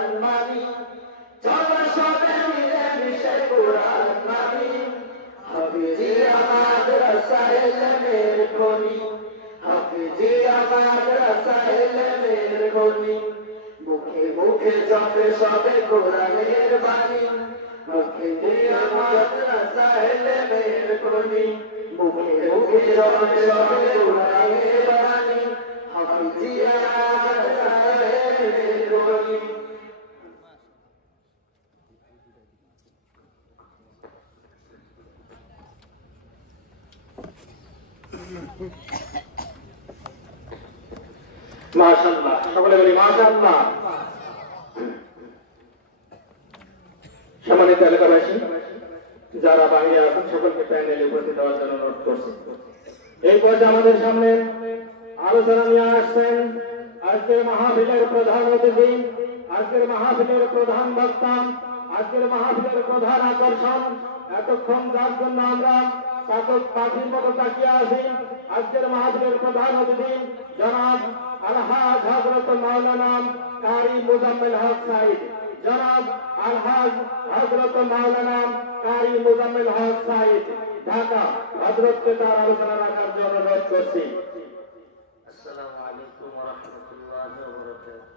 কোরআন মানি চলো সবে মিলে মিশে কোরআন মানি হাফিজিয়া মাদ্রাসা ইলমের খনি হাফিজিয়া মাদ্রাসা ইলমের খনি মুখে মুখে জপে সবে কোরআনের বাণী হাফিজিয়া মাদ্রাসা ইলমের খনি মুখে মুখে জপে সবে কোরআনের বাণী হাফিজিয়া মাদ্রাসা ইলমের খনি মাশাআল্লাহ সকলে বলি মাশাআল্লাহ। সম্মানিত এলাকাবাসী যারা বাইরে আছেন সকলকে প্যান্ডেলে উপস্থিত হওয়ার জন্য অনুরোধ করছি। এই পর্যায়ে আমাদের সামনে আলোচনা নিয়ে আসছেন আজকের মাহফিলের প্রধান অতিথি, আজকের মাহফিলের প্রধান বক্তা, আজকের মাহফিলের প্রধান আকর্ষণ। এতক্ষণ যার জন্য আমরা পাখির মতো তাকিয়ে আছি, আজকের মাহফিলের প্রধান অতিথি জনাব আলহাজ হযরত মাওলানা কারি মুজাম্মিল হক সাইদ, জনাব আলহাজ হযরত মাওলানা কারি মুজাম্মিল হক সাইদ ঢাকা, হযরতকে তার আলোচনা রাখার জন্য অনুরোধ করছি। আসসালামু আলাইকুম ওয়া রাহমাতুল্লাহি ওয়া বারাকাতুহু।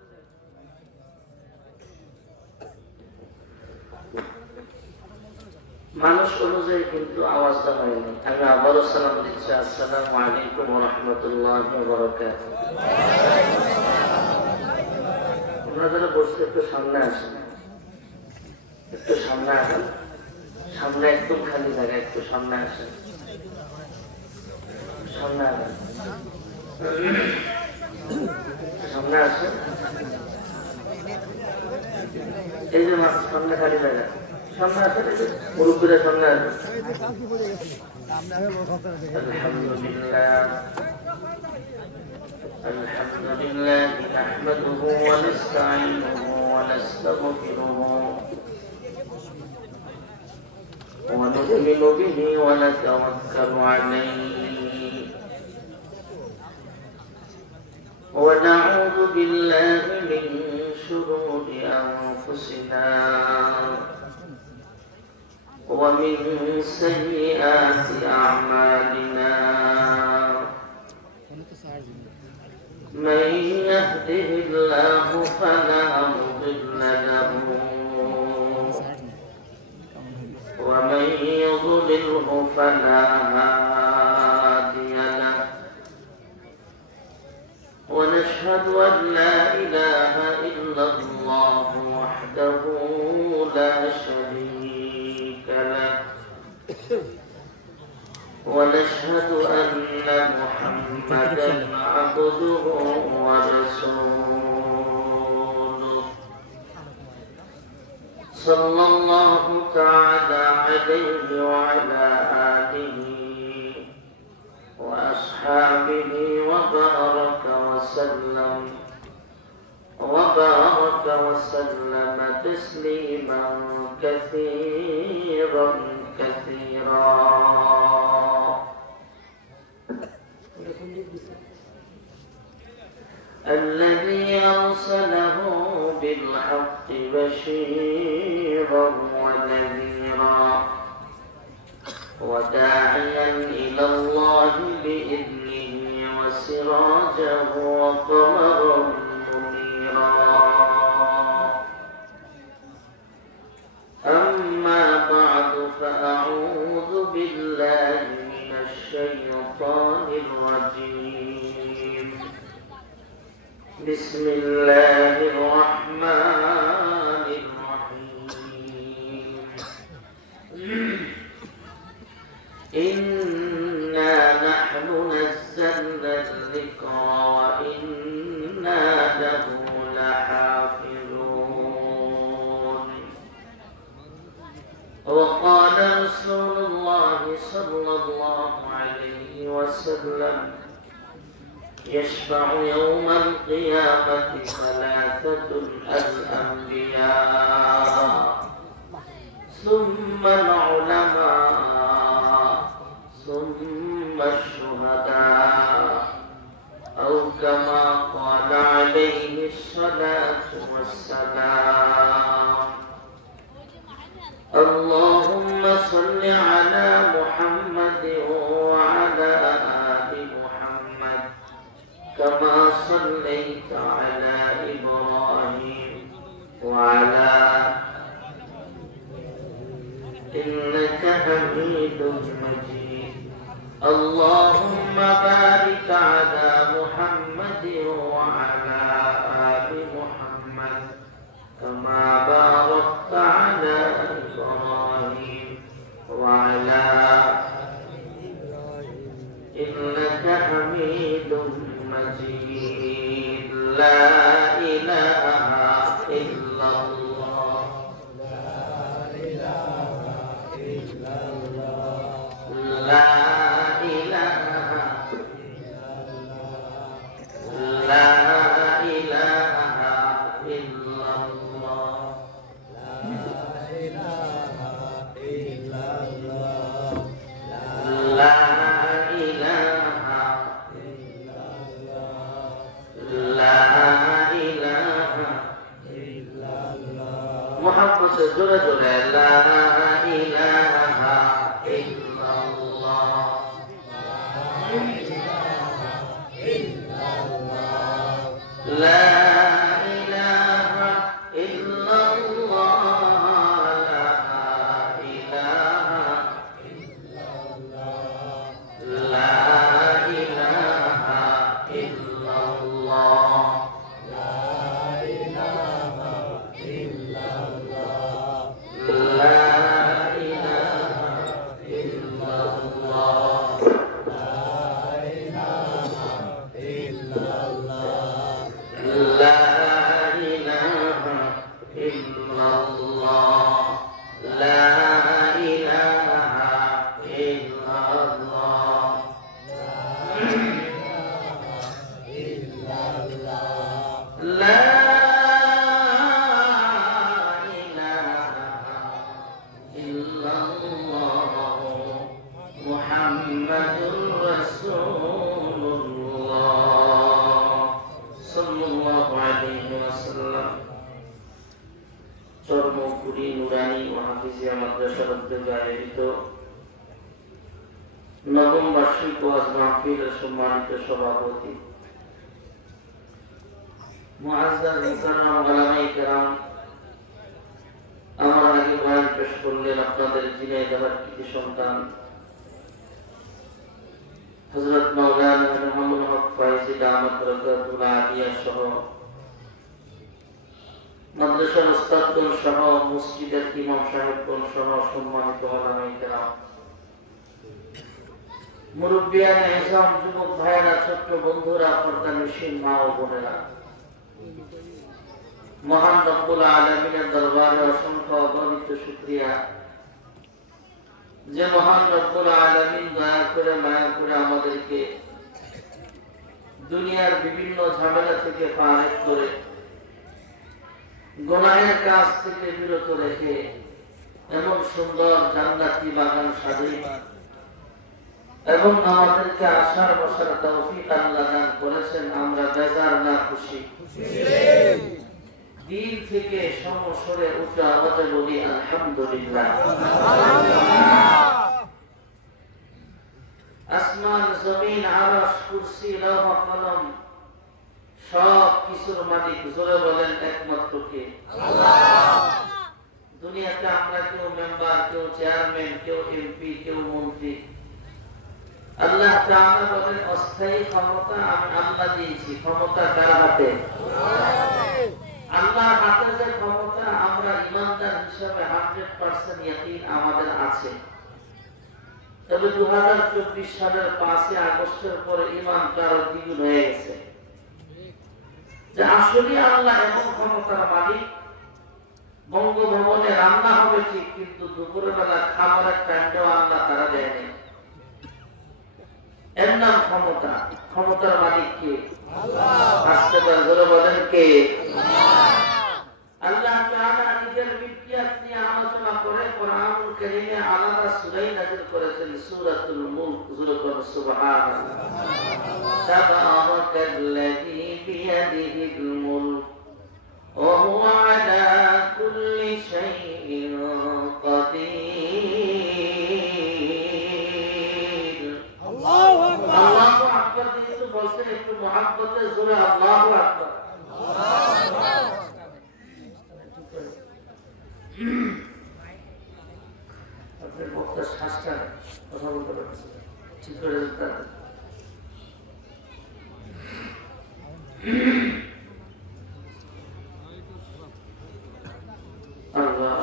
মানুষ অনুযায়ী কিন্তু আওয়াজটা হয়নি। আমি আবারও সালাম দিচ্ছি, আসসালামু আলাইকুম ওয়া রাহমাতুল্লাহি ওয়া বারাকাতুহু। আপনারা যারা বসে একটু সামনে আসেন, একটু সামনে আসেন, সামনে একদম খালি জায়গা, একটু সামনে আসেন, সামনে আসেন, সামনে আসেন। এই যে সামনে খালি জায়গা, সামনে আসেন, মুরব্বীরা সামনে আসেন। আলহামদুলিল্লাহ আলহামদুলিল্লাহ নাহমাদুহু ওয়া নাস্তাঈনুহু ওয়া নাস্তাগফিরুহু ওয়া নু'মিনু বিহি ওয়া নাতাওয়াক্কালু আলাইহি ওয়া না'উযু বিল্লাহি মিন শুরুরি আনফুসিনা ওয়া মিন সাইয়্যাতি আ'মালিনা من يهده الله فلا مضل له ومن يضلله فلا هادي له ونشهد أن لا إله إلا الله وحده لا شريك له ونشهد أن محمدا عبده ورسوله صلى الله تعالى عليه وعلى آله وأصحابه وبارك وسلم تسليما كثيرا كثيرا. الذي أرسله بالحق بشيرا ونذيرا وداعيا إلى الله بإذنه وسراجا وقمرا منيرا. أما بعد فأعوذ بالله من الشيطان الرجيم. بسم الله الرحمن الرحيم. إنا نحن نزلنا الذكر وإنا له لحافظون. وقال رسول الله صلى الله عليه وسلم يشفع يوم القيامة ثلاثة الأنبياء ثم العلماء ثم الشهداء أو كما قال عليه الصلاة والسلام. صليت على إبراهيم وعلى إنك حميد مجيد اللهم بارك على محمد وعلى آل محمد كما باركت على إبراهيم وعلى إنك حميد مجيد لا إله إلا الله لا محمد جل جلاله لا إله إلا الله لا إله إلا الله لا إله إلا الله لا إله إلا الله নবম বার্ষিক ওয়াজ মাহফিলের সম্মানিত সভাপতি মুআজ্জাজ মুকাররম উলামায়ে কেরাম আমার আগে বয়ান পেশ করলেন আপনাদের ঝিনাইদহের কৃতি সন্তান হযরত মাওলানা মুহাম্মদ হক ফাইজি দামাত বরকাতুল আলিয়া সহ মাদ্রাসার উস্তাদগণ সহ মসজিদের ইমাম সাহেবগণ সহ সম্মানিত উলামায়ে কেরাম মুরব্বিয়ান ইসলাম যুবক ভাইয়েরা ছোট্ট বন্ধুরা পর্দানশীন মা ও বোনেরা মহান রব্বুল আলামিনের দরবারে অসংখ্য অগণিত শুকরিয়া যে মহান রব্বুল আলামিন দয়া করে মায়া করে আমাদেরকে দুনিয়ার বিভিন্ন ঝামেলা থেকে ফারেক করে গুনাহের কাজ থেকে বিরত রেখে এমন সুন্দর জান্নাতি বাগান সাজিয়ে এবং আমাদেরকে আশার বসার তৌফিক আল্লাহ দান করেছেন আমরা বেজার না খুশি দিল থেকে সমস্বরে উচ্চ আওয়াজে বলি আলহামদুলিল্লাহ আসমান জমিন আরশ কুরসি লৌহ কলম সব কিছুর মালিক জোরে বলেন একমাত্র কে আল্লাহ দুনিয়াতে আমরা কেউ মেম্বার কেউ চেয়ারম্যান কেউ এমপি কেউ মন্ত্রী আল্লাহ তাআলা বলেন অস্থায়ী ক্ষমতা আমি আল্লাহ দিয়েছি ক্ষমতা কার হাতে আল্লাহর হাতে যে ক্ষমতা আমরা ইমানদার হিসেবে 100% ইয়াকিন আমাদের আছে তবে 2024 সালের 5 আগস্টের পরে ঈমান কারো দ্বিগুণ হয়ে গেছে যে আসলে আল্লাহ এমন ক্ষমতার মালিক বঙ্গভবনে রান্না হবে ঠিক কিন্তু দুপুরের বেলা খাবারের টাইমটাও আল্লাহ তারা দেয়নি এর নাম ক্ষমতা ক্ষমতার মালিক কে আল্লাহ আস্তে করে বলেন কে আল্লাহ তাআলা নিজের বিজ্ঞান নিয়ে আলোচনা করে কোরআনুল কারীমে আলাদা সূরা নাযিল করেছেন সূরাতুল মুলক যুরকুল সুবহানাল্লাহ তাবারাকাল্লাযী বিয়াদিহিল মুলক ওয়া হুয়া আলা কুল্লি শাইইন কাদির আল্লাহু আকবার বলছেন একটু মহাব্বতে জোরে আল্লাহু আকবার। আপনার বক্তার শ্বাসটা কথা বলতে পারতেছে ঠিক করে দিতে হবে। আল্লাহ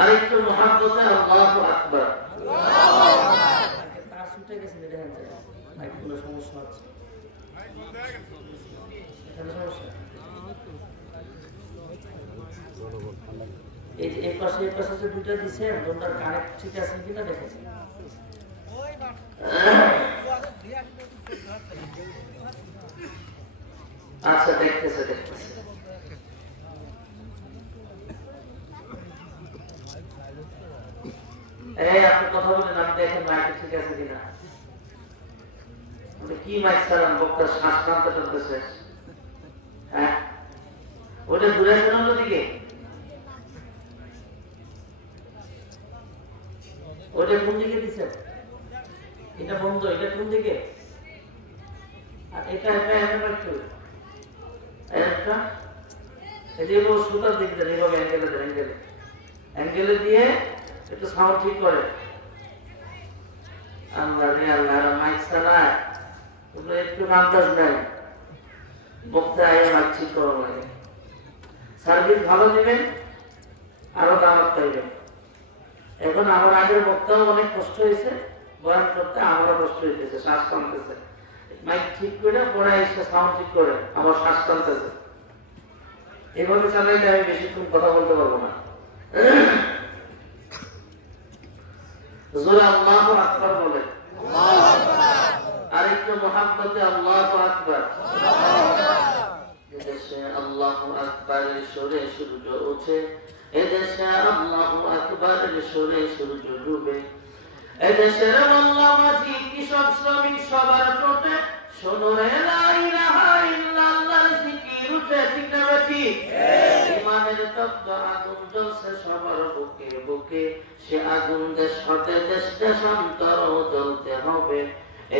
আরেকটু মহাব্বতে আল্লাহু আকবার। তার ছুটে গেছে দেখেন যে মাইক কোনো সমস্যা হচ্ছে এখানে সমস্যা এই পাশে যে দুটো দিছে দুটার কানেক্ট ঠিক আছে কিনা দেখেন। আচ্ছা দেখতেছে এই আপনি কথা বলেন আমি দেখেন মাইক ঠিক আছে কিনা। কি মাইক ছাড়ান বক্তার শ্বাস টানতে টানতেছে। হ্যাঁ ওটা ঘুরে শোনানো দিকে ওটা কোন দিকে দিচ্ছেন? এটা বন্ধ, এটা কোন দিকে? আর এটা একটু এদিকে সুতার দিক দেন এইভাবে অ্যাঙ্গেলে দিয়ে একটু সাউন্ড ঠিক করে। আল্লাহ রে আল্লাহ মাইক চালায় তোমরা একটু আন্দাজ নেই বক্তা মাইক ঠিক করা লাগে। সার্ভিস ভালো দিবেন আরো দামাত পাইবেন। এখন আমার আগের বক্তাও অনেক কষ্ট হয়েছে বয়ান করতে, আমারও কষ্ট হইতেছে, শ্বাস টানতেছে। মাইক ঠিক করে পরে এসে সাউন্ড ঠিক করে আমার শ্বাস টানতেছে। এভাবে চালাইলে আমি বেশিক্ষণ কথা বলতে পারবো না। জোরে আল্লাহু আকবার বলেন। আরেকটু মহাব্বতে আল্লাহু আকবার। এদেশে আল্লাহু আকবারের সুরে সূর্য ওঠে, এদেশে আল্লাহু আকবারের সুরে সূর্য ডুবে। এদেশের মোল্লা মাঝি কৃষক শ্রমিক সবার ঠোঁটে শোনো রে লা ইলাহা ইল্লাল্লাহর জিকির উঠে। ঠিক না ঠিক? ইমানের তপ্ত আগুন জ্বলছে সবার বুকে বুকে, সে আগুন দেশ হতে দেশ দেশান্তর জ্বলতে হবে।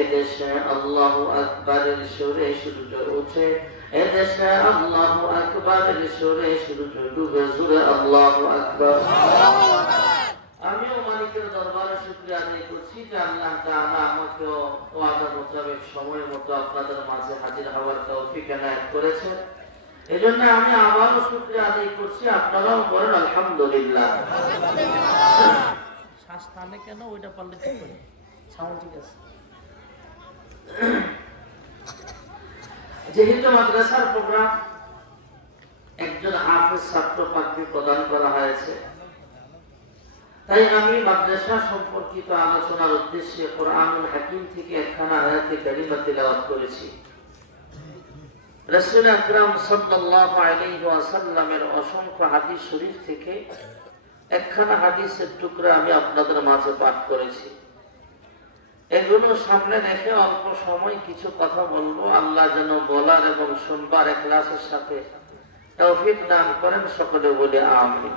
এদেশে আল্লাহু আকবারের সুরে সূর্য ওঠে, এদেশে আল্লাহু আকবারের সুরে সূর্য ডুবে। জোরে আল্লাহু আকবার। আমিও মালিকের দরবারে শুকরিয়া আদায় করছি যে আল্লাহ তাআলা আমাকে ওয়াদা মোতাবেক সময় মতো আপনাদের মাঝে হাজির হওয়ার তৌফিক এনায়েত করেছেন। এজন্য আমি আবারও শুকরিয়া আদায় করছি। আপনারাও বলেন আলহামদুলিল্লাহ। শ্বাস টানে কেন ওইটা পারলে ঠিক করে সাউন্ড ঠিক আছে। যেহেতু মাদ্রাসার প্রোগ্রাম একজন হাফেজ ছাত্র পাত্রী প্রদান করা হয়েছে, তাই আমি মাদ্রাসা সম্পর্কিত আলোচনার উদ্দেশ্যে কোরআনুল হাকিম থেকে একখানা আয়াতে কারিমা তিলাওয়াত করেছি। রাসূল আকরাম সাল্লাল্লাহু আলাইহি ওয়াসাল্লামের অসংখ্য হাদিস শরীফ থেকে একখানা হাদিসের টুকরা আমি আপনাদের মাঝে পাঠ করেছি। এগুলো সামনে রেখে অল্প সময় কিছু কথা বলবো। আল্লাহ যেন বলার এবং শুনবার ইখলাসের সাথে তৌফিক দান করেন। সকলে বলে আমিন।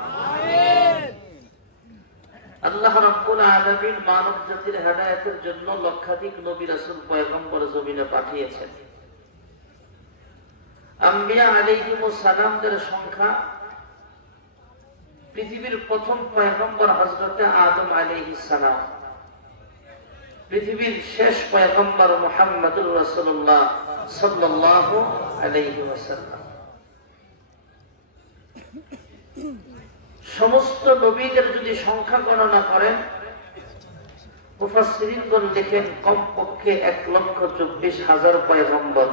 আল্লাহ রাব্বুল আলামিন মানব জাতির হেদায়েতের জন্য লক্ষাধিক নবী রাসূল পয়গম্বর জমিনে পাঠিয়েছেন। আম্বিয়া আলাইহিমুস সালামদের সংখ্যা পৃথিবীর প্রথম পয়গম্বর হযরত আদম আলাইহিস সালাম, পৃথিবীর শেষ পয়গম্বর মুহাম্মদুর রাসূলুল্লাহ সাল্লাল্লাহু আলাইহি ওয়াসাল্লাম। সমস্ত নবীদের যদি সংখ্যা গণনা করেন, মুফাসসিরিনগণ লেখেন কমপক্ষে 1,24,000 পয়গম্বর।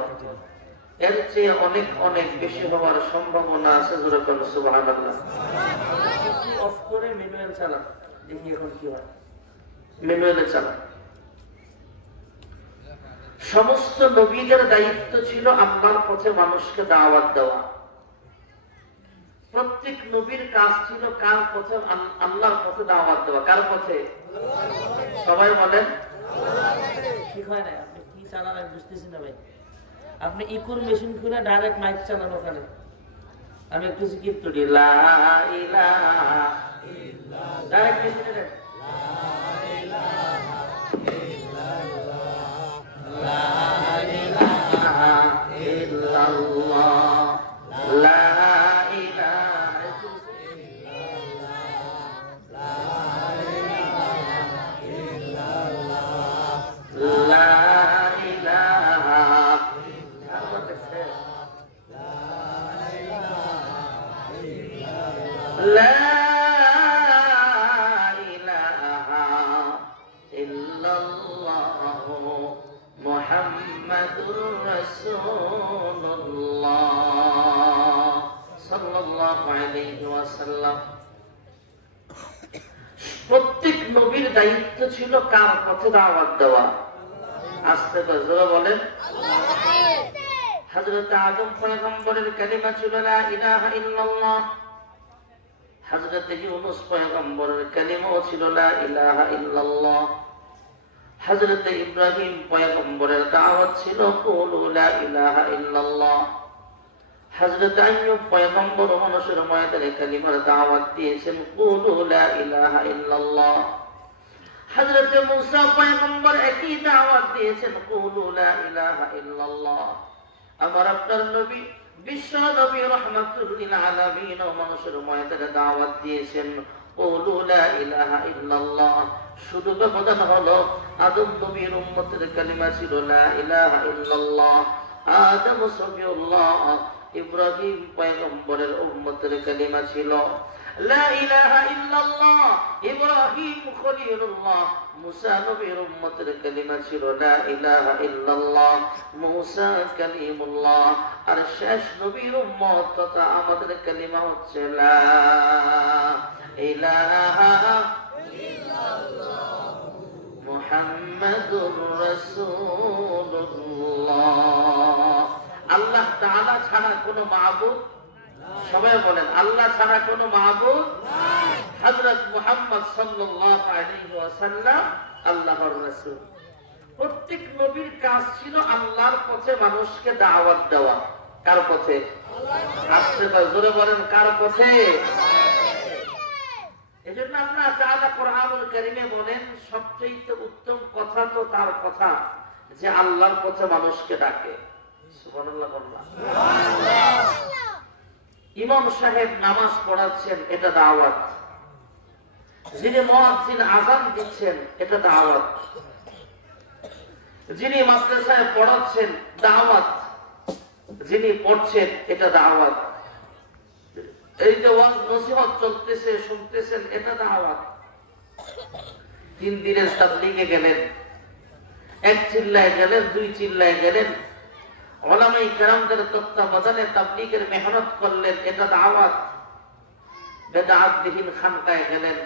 এর চেয়ে অনেক অনেক বেশি হওয়ার সম্ভাবনা আছে। জোরে বলুন সুবহানাল্লাহ। অফ করে ম্যানুয়াল চালান, দেখি এখন কি হয়। ম্যানুয়ালে চালান। সমস্ত নবীদের দায়িত্ব ছিল আল্লাহর পথে মানুষকে দাওয়াত দেওয়া। প্রত্যেক নবীর কাজ ছিল কার পথে? আল্লাহর পথে দাওয়াত দেওয়া। কার পথে? সবাই বলেন। ঠিক হয় না? আপনি কি চালান আমি বুঝতেছি না ভাই। আপনি ইকুর মেশিন খুলে ডাইরেক্ট মাইক চালান ওখানে, আমি একটু জিকির করি, লা ইলাহা ইল্লাল্লাহ, প্রত্যেক নবীর দায়িত্ব ছিল কার পথে দাওয়াত দেওয়া। আস্তে করে বলেন। হযরত আদম পয়গম্বরের কালিমা ছিল লা ইলাহা ইল্লাল্লাহ। হযরত ইউনূস পয়গম্বরের কালিমাও ছিল লা ইলাহা ইল্লাল্লাহ। হযরত ইব্রাহিম পয়গম্বরের দাওয়াত ছিল কুলু লা ইলাহা ইল্লাল্লাহ। হযরত আইয়ুব পয়গম্বর মানুষের ময়দানে কালিমার দাওয়াত দিয়েছেন কুলু লা ইলাহা ইল্লাল্লাহ। হযরত মূসা পয়গম্বর একই দাওয়াত দিয়েছেন কুলু লা ইলাহা ইল্লাল্লাহ। আমার আপনার নবী বিশ্ব নবী রাহমাতুল লিল আলামিন মানুষের ময়দানে দাওয়াত দিয়েছেন কুলু লা ইলাহা ইল্লাল্লাহ। শুধু ব্যবধান হলো আদম নবীর উম্মতের কালিমা ছিল লা ইলাহা ইল্লাল্লাহ। আদম সফিউল্লাহ ইব্রাহিম পয়গম্বরের উম্মতের কালিমা ছিল লা ইলাহা ইল্লাল্লাহ। ইব্রাহিম খলিলুল্লাহ মুসা নবীর উম্মতের কালিমা ছিল লা ইলাহা ইল্লাল্লাহ। মুসা কালিমুল্লাহ। আর শেষ নবীর উম্মত তথা আমাদের কালিমা হচ্ছে লা ইলাহা ইল্লাল্লাহ মুহাম্মাদুর রাসূলুল্লাহ। আল্লাহ তাআলা ছাড়া কোনো মাবুদ, সবাই বলেন আল্লাহ ছাড়া কোনো মাবুদ নাই। হযরত মুহাম্মদ সাল্লাল্লাহু আলাইহি ওয়াসাল্লাম আল্লাহর রাসূল। প্রত্যেক নবীর কাজ ছিল আল্লাহর পথে মানুষকে দাওয়াত দেওয়া। কার পথে? আস্তে করে জোরে বলেন, কার পথে? এজন্য আল্লাহ তাআলা কোরআনুল কারীমে বলেন সবচেয়ে উত্তম কথা তো তার কথা যে আল্লাহর পথে মানুষকে ডাকে। সুবহানাল্লাহ বললাম। ইমাম সাহেব নামাজ পড়াচ্ছেন, এটা দাওয়াত। যিনি মুয়াজ্জিন আযান দিচ্ছেন, এটা দাওয়াত। যিনি মাদ্রাসায় পড়াচ্ছেন, দাওয়াত। যিনি পড়ছেন, এটা দাওয়াত। এই যে ওয়াজ নসিহত চলতেছে, শুনতেছেন, এটা দাওয়াত। 3 দিনের তাবলীগে গেলেন, 1 চিল্লায় গেলেন, 2 চিল্লায় গেলেন, উলামায়ে কেরামদের তত্ত্বাবধানে তাবলীগের মেহনত করলেন, এটা দাওয়াত। বেদাতবিহীন খানকায় গেলেন,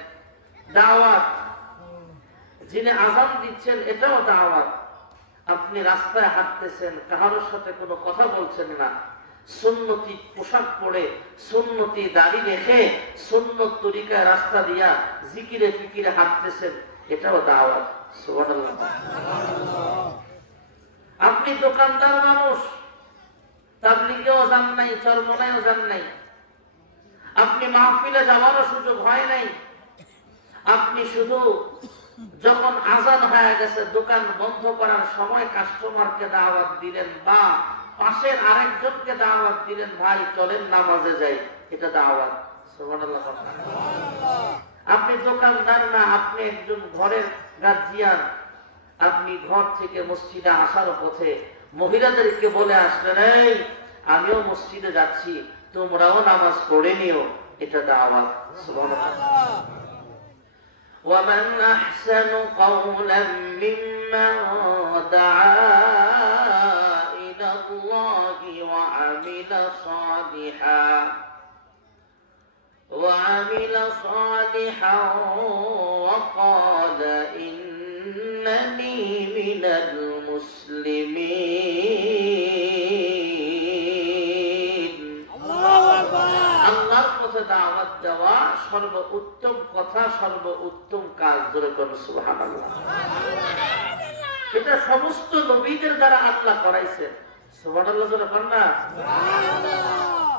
দাওয়াত। যিনি আযান দিচ্ছেন, এটাও দাওয়াত। আপনি রাস্তায় হাঁটতেছেন, কারোর সাথে কোনো কথা বলছেন না, সুন্নতি পোশাক পরে, সুন্নতি দাড়ি রেখে, সুন্নত তরিকায় রাস্তা দিয়া জিকিরে ফিকিরে হাঁটতেছেন, এটাও দাওয়াত। সুবহানাল্লাহ। আপনি দোকানদার মানুষ, তাবলীগেও যান নাই, চরমনায়ও যান নাই, আপনি মাহফিলে যাওয়ারও সুযোগ হয় নাই, আপনি শুধু যখন আযান হয়ে গেছে দোকান বন্ধ করার সময় কাস্টমারকে দাওয়াত দিলেন বা পাশের আরেকজনকে দাওয়াত দিলেন, ভাই চলেন নামাজে যাই, এটা দাওয়াত। সুবহানাল্লাহ। আপনি দোকানদার না, আপনি একজন ঘরের গার্জিয়ান, আপনি ঘর থেকে মসজিদে আসার পথে মহিলাদেরকে বলে আসলেন, এই আমিও মসজিদে যাচ্ছি, তোমরাও নামাজ পড়ে নিও, এটা দাওয়াত। সুবহানাল্লাহ। ومن أحسن قولا ممن دعا إلى الله وعمل صالحا وقال إنني من المسلمين। আল্লাহর পথে দাওয়াত দেওয়া সর্বোত্তম কথা, সর্বোত্তম কাজ। জোরে বলুন সুবহানাল্লাহ। এটা সমস্ত নবীদের দ্বারা আল্লাহ করাইছেন। সুবহানাল্লাহ জোরে বলুন না।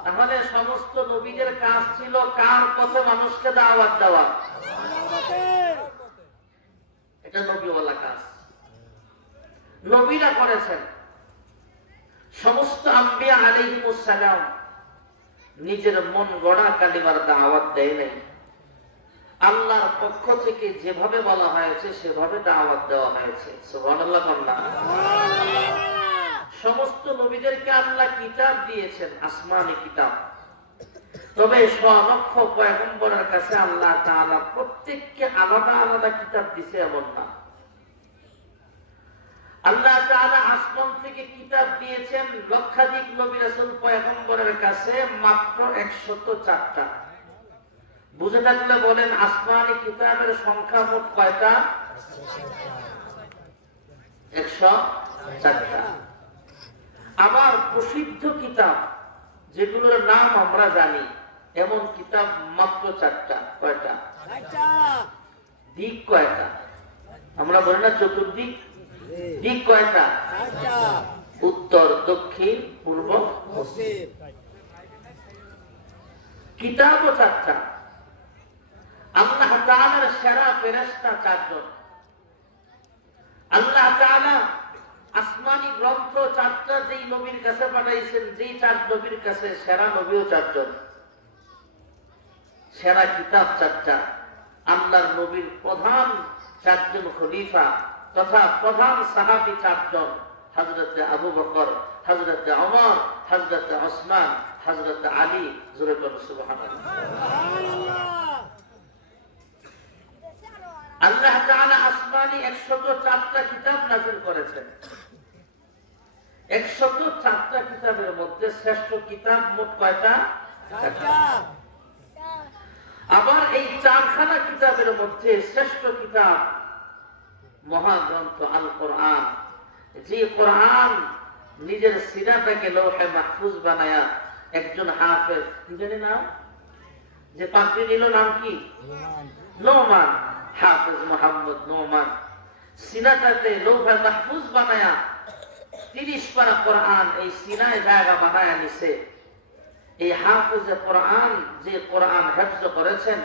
তাহলে সমস্ত নবীদের কাজ ছিল কার পথে মানুষকে দাওয়াত দেওয়া, এটা নবীওয়ালা কাজ, নবীরা করেছেন। সমস্ত আম্বিয়া আলাইহিমুস সালাম নিজের মন গড়া কালিমার দাওয়াত দেয় নাই, আল্লাহর পক্ষ থেকে যেভাবে বলা হয়েছে সেভাবে দাওয়াত দেওয়া হয়েছে। সুবহানাল্লাহ। সমস্ত নবীদেরকে আল্লাহ কিতাব দিয়েছেন, আসমানি কিতাব। তবে স্বলক্ষ পয়গম্বরের কাছে আল্লাহ তাআলা প্রত্যেককে আলাদা আলাদা কিতাব দিয়েছে এমন না। আল্লাহ তাআলা আসমান থেকে কিতাব দিয়েছেন লক্ষাধিক নবী রাসূল পয়গম্বরের কাছে মাত্র 104টা। বুঝে থাকলে বলেন আসমানি কিতাবের সংখ্যা মোট কয়টা? 104টা। আবার প্রসিদ্ধ কিতাব যেগুলোর নাম আমরা জানি এমন কিতাব মাত্র 4টা। কয়টা? দিক কয়টা? আমরা বলি না চতুর্দিক, দিক কয়টা? উত্তর, দক্ষিণ, পূর্ব, পশ্চিম। কিতাবও 4টা। আল্লাহ তাআলার সেরা ফেরেশতা 4 জন। আল্লাহ তাআলা আসমানি গ্রন্থ 4টা যেই নবীর কাছে পাঠাইছেন, যেই 4 নবীর কাছে সেরা নবীও 4 জন, সেরা কিতাব 4টা। আল্লাহর নবীর প্রধান 4 জন খলিফা তথা প্রধান সাহাবী 4 জন, হযরত আবু বকর, হযরত ওমর, হযরত ওসমান, হযরত আলী। জোরে বলুন সুবহানাল্লাহ। আল্লাহ তাআলা আসমানি 104টা কিতাব নাযিল করেছেন। 104টা কিতাবের মধ্যে শ্রেষ্ঠ কিতাব মোট কয়টা? 4টা। আবার এই 4খানা কিতাবের মধ্যে শ্রেষ্ঠ কিতাব মহাগ্রন্থ আল কোরআন, যে কোরআন নিজের সিনাটাকে লৌহে মাহফুজ বানায়া একজন হাফেজ, কি জানি নাম, যে পাত্রী নিল নাম কি? নোমান। হাফেজ মুহাম্মদ নোমান সিনাটাতে লৌহে মাহফুজ বানায়া 30 পারা কোরআন এই সিনায় জায়গা বানায়া নিছে। এই হাফেজ কোরআন যে কোরআন হেফজ করেছেন,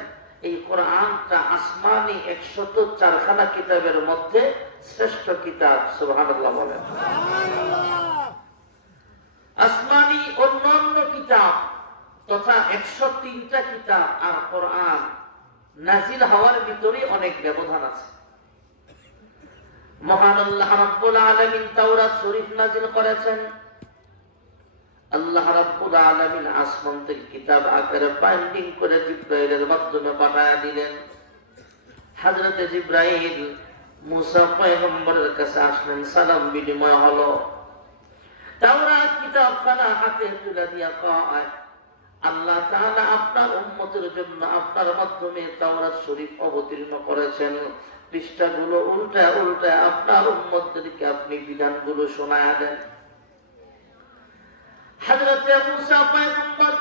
এই কোরআনটা আসমানি 104খানা কিতাবের মধ্যে শ্রেষ্ঠ কিতাব। সুবহানাল্লাহ বলেন। আসমানি অন্যান্য কিতাব তথা 103টা কিতাব আর কোরআন নাজিল হওয়ার ভিতরে অনেক ব্যবধান আছে। মহান আল্লাহ রাব্বুল আলামিন তাওরাত শরীফ নাজিল করেছেন। আল্লাহ রাব্বুল আলামিন আসমান থেকে কিতাব আকারে বাইন্ডিং করে জিবরাইলের মাধ্যমে পাঠায় দিলেন। হযরত জিবরাইল মুসা পয়গম্বরের কাছে আসলেন, সালাম বিনিময় হলো। তাওরাত কিতাবখানা হাতে তুলে দিয়া কয়, আল্লাহ তাআলা আপনার উম্মতের জন্য আপনার মাধ্যমে তাওরাত শরীফ অবতীর্ণ করেছেন। পৃষ্ঠাগুলো উল্টা উল্টা আপনার উম্মতদেরকে আপনি বিধানগুলো শোনায়া দেন। হযরত মুসা পয়গম্বর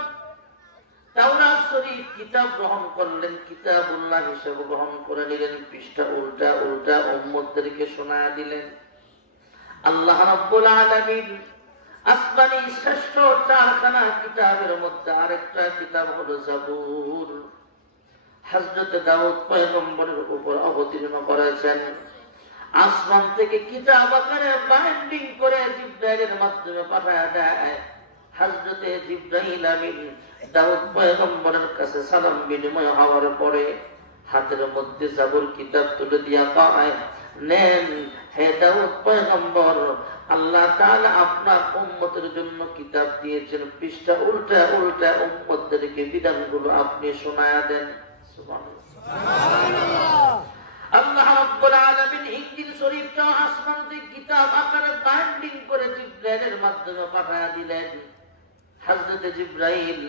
তাওরাত শরীফ কিতাব গ্রহণ করলেন, কিতাবুল্লাহ হিসেবে গ্রহণ করে নিলেন, পৃষ্ঠা উল্টা উল্টা উম্মতদেরকে শোনায়া দিলেন। আল্লাহ রাব্বুল আলামিন আসমানি শ্রেষ্ঠ 4খানা কিতাবের মধ্যে আরেকটা কিতাব হলো জাবুর, হযরত দাউদ পয়গম্বরের উপর অবতীর্ণ করেছেন। আসমান থেকে কিতাব আকারে বাইন্ডিং করে জিবরাইলের মাধ্যমে পাঠায় দেয়। হযরত জিবরাইল আমিন দাউদ পয়গম্বরের কাছে সালাম বিনিময় হওয়ার পরে হাতের মধ্যে জাবুর কিতাব তুলে দিয়া কয়, নেন হে দাউদ পয়গম্বর, আল্লাহ তাআলা আপনার উম্মতের জন্য কিতাব দিয়েছেন, পৃষ্ঠা উল্টা উল্টা উম্মতদেরকে বিধানগুলো আপনি শোনায়া দেন। সুবহানাল্লাহ। আল্লাহ রাব্বুল আলামিন ইনজিল শরীফটা আসমান থেকে কিতাব আকারে বাইন্ডিং করে জিবরাইলের মাধ্যমে পাঠায়া দিলেন। হযরত জিবরাইল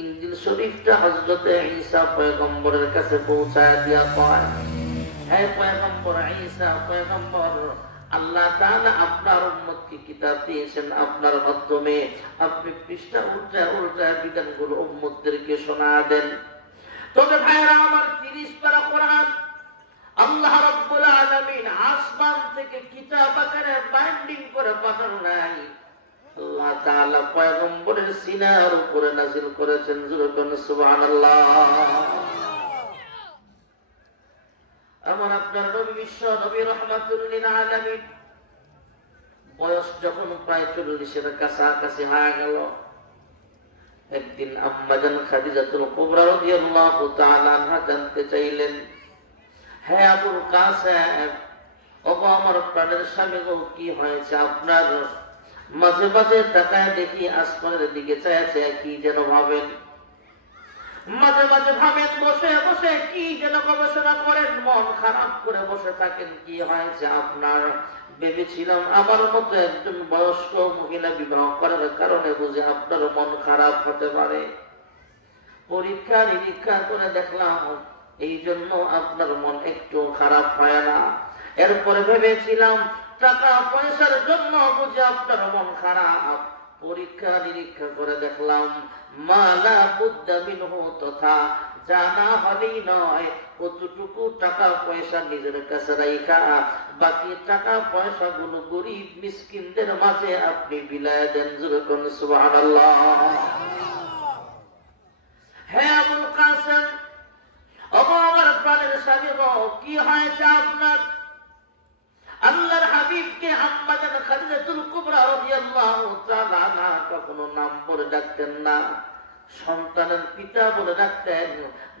ইনজিল শরীফটা হযরত ঈসা পয়গম্বরের কাছে পৌঁছায়া দিয়া কয়, হে পয়গম্বর ঈসা পয়গম্বর, আল্লাহ তাআলা আপনার উম্মতকে কিতাব দিয়েছেন, আপনার মাধ্যমে আপনি পৃষ্ঠা উল্টা উল্টা বিধানগুলো উম্মতদেরকে শোনায়া দেন। তবে ভাইরা আমার, 30 পারা কোরআন আল্লাহ রাব্বুল আলামিন আসমান থেকে কিতাব আকারে বাইন্ডিং করে পাঠানো নাই, আল্লাহ তাআলা পয়গম্বরের সিনার উপরে নাযিল করেছেন। জোরে বলুন সুবহানাল্লাহ। আমার আপনার নবী বিশ্ব নবী রাহমাতুল লিল আলামিন বয়স যখন প্রায় 40-এর কাছাকাছি হয়ে গেল, একদিন আম্মাজান খাদিজাতুল কুবরা রাদিয়াল্লাহু তাআলা আনহা জানতে চাইলেন, হে আবুল কাসেম, ওগো আমার প্রাণের স্বামী গো, কি হয়েছে আপনার? মাঝে মাঝে তাকায় দেখি আসমানের দিকে চায় কি যেন ভাবেন, মাঝে মাঝে ভাবেন, বসে বসে কি যেন গবেষণা করেন, মন খারাপ করে বসে থাকেন, কি হয়েছে আপনার? ভেবেছিলাম আমার মতো একজন বয়স্ক মহিলা বিবাহ করার কারণে বুঝে আপনার মন খারাপ হতে পারে। পরীক্ষা নিরীক্ষা করে দেখলাম এই জন্য আপনার মন একটু খারাপ হয় না। এরপরে ভেবেছিলাম টাকা পয়সার জন্য বুঝে আপনার মন খারাপ। পরীক্ষা নিরীক্ষা করে দেখলাম মালা বুদ্ধা বিনহু, তথা জানা হলেই নয়, কতটুকু টাকা পয়সা নিজের কাছে রাখা বাকি টাকা পয়সা গুলো গরিব মিসকিনদের মাঝে আপনি বিলায় দেন। জোরে বলুন সুবহানাল্লাহ। হে আবুল কাসেম, ওগো আমার প্রাণের স্বামী গো, কি হয়েছে আপনার? আল্লাহর হাবিবকে আম্মাজান খাদিজাতুল কুবরা রাদিয়াল্লাহু তাআলা আনহা কখনো নাম বলে ডাকতেন না, সন্তানের পিতা বলে ডাকতেন।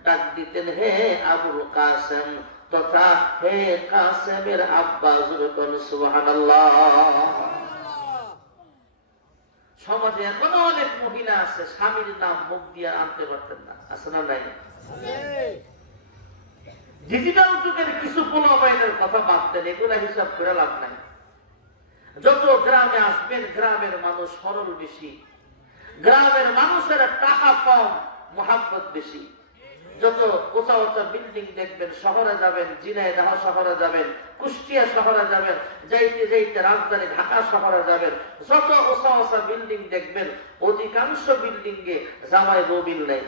ডাক দিতেন হে আবুল কাসেম, তথা হে কাসেমের আব্বা। জোরে বলুন সুবহানাল্লাহ। সমাজে এখনো অনেক মহিলা আছে স্বামীর নাম মুখ দিয়ে আনতে পারতেন না, আছে না নাই? ডিজিটাল যুগের কিছু পোলাপাইনের কথা ভাবতেন, এগুলা হিসাব করে লাভ নাই। যত গ্রামে আসবেন গ্রামের মানুষ সরল বেশি, গ্রামের মানুষের টাকা কম, মহাব্বত বেশি। যত উঁচা উঁচা বিল্ডিং দেখবেন, শহরে যাবেন, ঝিনাইদহ শহরে যাবেন, কুষ্টিয়া শহরে যাবেন, যাইতে যাইতে রাজধানী ঢাকা শহরে যাবেন, যত উঁচা উঁচা বিল্ডিং দেখবেন অধিকাংশ বিল্ডিং এ জামাই বউ নাই।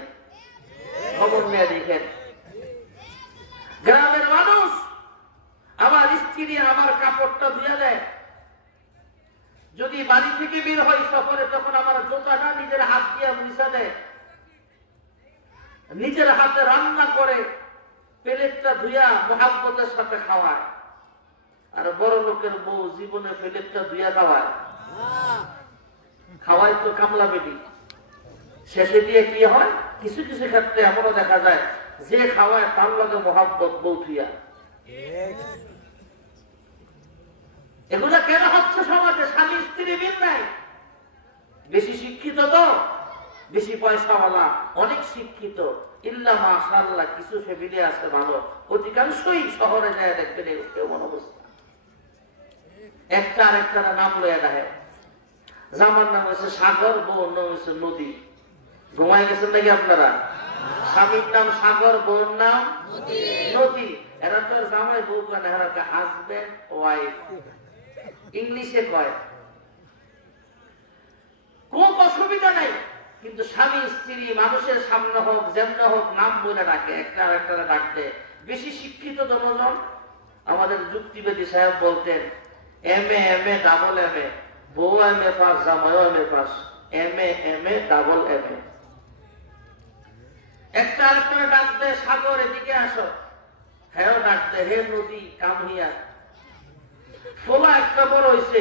খবর নিয়ে দেখেন, গ্রামের মানুষ আমার স্ত্রী আমার কাপড়টা ধুয়ে দেয়, যদি বাড়ি থেকে বের হয় শহরে তখন আমার জুতাটা নিজের হাত দিয়ে মুছা দেয়, নিজের হাতে রান্না করে প্লেটটা ধুইয়া মহাব্বতের সাথে খাওয়ায়। আর বড় লোকের বউ জীবনে প্লেটটা ধুইয়া খাওয়ায়, খাওয়ায় তো কামলা বেটি। শেষে দিয়ে কি হয়, কিছু কিছু ক্ষেত্রে এমনও দেখা যায় যে খাওয়ায় তার লগে মহাব্বত বউ থুইয়া। এগুলা কেন হচ্ছে সমাজে? স্বামী স্ত্রী মিল নাই। বেশি শিক্ষিত তো, বেশি পয়সাওয়ালা, অনেক শিক্ষিত, ইল্লা মাশাআল্লাহ কিছু ফ্যামিলি আছে ভালো, অধিকাংশই শহরে যায় দেখবেন এমন অবস্থা। একটা আরেকটা নাম লয়ে দেখে, জামার নাম হচ্ছে সাগর, বউর নাম হচ্ছে নদী। ঘুমাই গেছেন নাকি আপনারা? স্বামীর নাম সাগর, বউর নাম নদী। এরা তো জামাই বউ কয় না, এরা হাজবেন্ড ওয়াইফ ইংলিশে কয়। কোন অসুবিধা নাই, কিন্তু স্বামী স্ত্রী মানুষের সামনে হোক যেমন হোক নাম বলে ডাকে, একটা আরেকটা ডাকতে। বেশি শিক্ষিত জনগণ, আমাদের যুক্তিবাদী সাহেব বলতেন M A double M A, বউ এম এ পাস, জামাইও M A pass, M A double M A. একটা আরেকটা ডাকতে সাগর এদিকে আসো, হ্যাঁ ডাকতে হে নদী কাম হিয়া। ফোলা একটা বড় হয়েছে,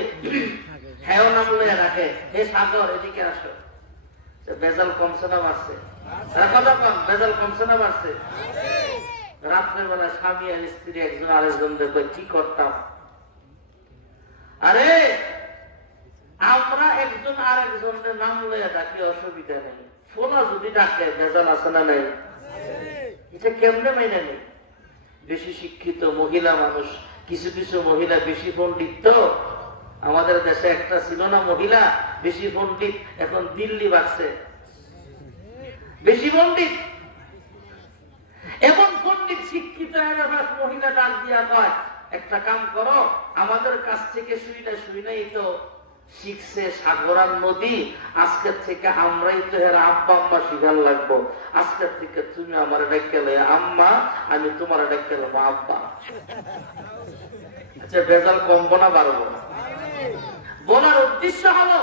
হ্যাঁ নাম লইয়া রাখে হে সাগর এদিকে আসো। বেজাল কমছে না বাড়ছে? কথা কম, বেজাল কমছে না বাড়ছে? রাত্রের বেলা স্বামী আর স্ত্রী একজন আরেকজন দেখো কি করতাম। আরে আমরা একজন আরেকজনের নাম লইয়া ডাকি, অসুবিধা নেই। ফোলা যদি ডাকে বেজাল আছে না নাই? এটা কেমনে মাইনে নেই? বেশি শিক্ষিত মহিলা মানুষ, কিছু কিছু মহিলা বেশি পণ্ডিত। তো আমাদের দেশে একটা ছিল না মহিলা বেশি পণ্ডিত, এখন দিল্লি বাড়ছে, বেশি পণ্ডিত। এবং পণ্ডিত শিক্ষিত মহিলা ডাক দিয়া কয় একটা কাম করো, আমাদের কাছ থেকে শুই নাই তো শিখছে সাগর আর নদী, আজকের থেকে আমরাই তো এর আব্বা আম্মা শিখার লাগবো। আজকের থেকে তুমি আমার ডেকে লে আম্মা, আমি তোমার ডেকে নেবো আব্বা। আচ্ছা বেজাল কমবো না বাড়বো? বলার উদ্দেশ্য হলো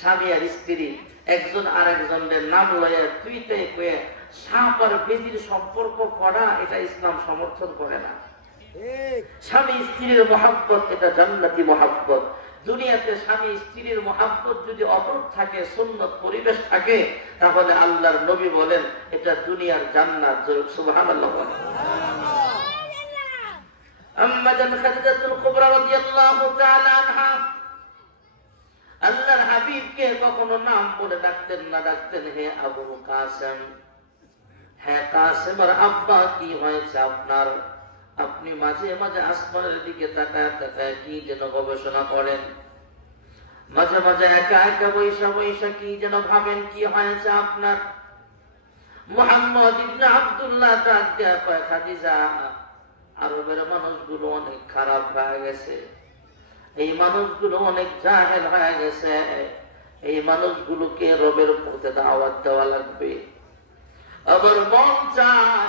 স্বামী আর স্ত্রী একজন আর একজনের নাম লয়ে তুইতে কয়ে সাপ আর বেদির সম্পর্ক করা, এটা ইসলাম সমর্থন করে না। স্বামী স্ত্রীর মহাব্বত এটা জান্নাতি মহাব্বত। দুনিয়াতে স্বামী স্ত্রীর মহাব্বত যদি অটুট থাকে, সুন্নত পরিবেশ থাকে, তাহলে আল্লাহর নবী বলেন এটা দুনিয়ার জান্নাত। সুবহানাল্লাহ। আম্মা জান খাদিজাতুল কুবরা রাদিয়াল্লাহু তাআলা আনহা আল্লাহর হাবিবকে কখনো নাম বলে ডাকতেন না, ডাকতেন হে আবু কাসেম, হে কাসেমের আব্বা কি হয়েছে আপনার? আপনি মাঝে মাঝে আসমানের দিকে তাকায় তাকায় কি যেন গবেষণা করেন, মাঝে মাঝে একা একা বৈশা বৈশা কি যেন ভাবেন, কি হয়েছে আপনার? মুহাম্মদ ইবনে আব্দুল্লাহ ডাক দেয়া কয়, খাদিজা, আরবের মানুষগুলো অনেক খারাপ হয়ে গেছে, এই মানুষগুলো অনেক জাহেল হয়ে গেছে, এই মানুষগুলোকে রবের পথে দাওয়াত দেওয়া লাগবে। আবার মন চায়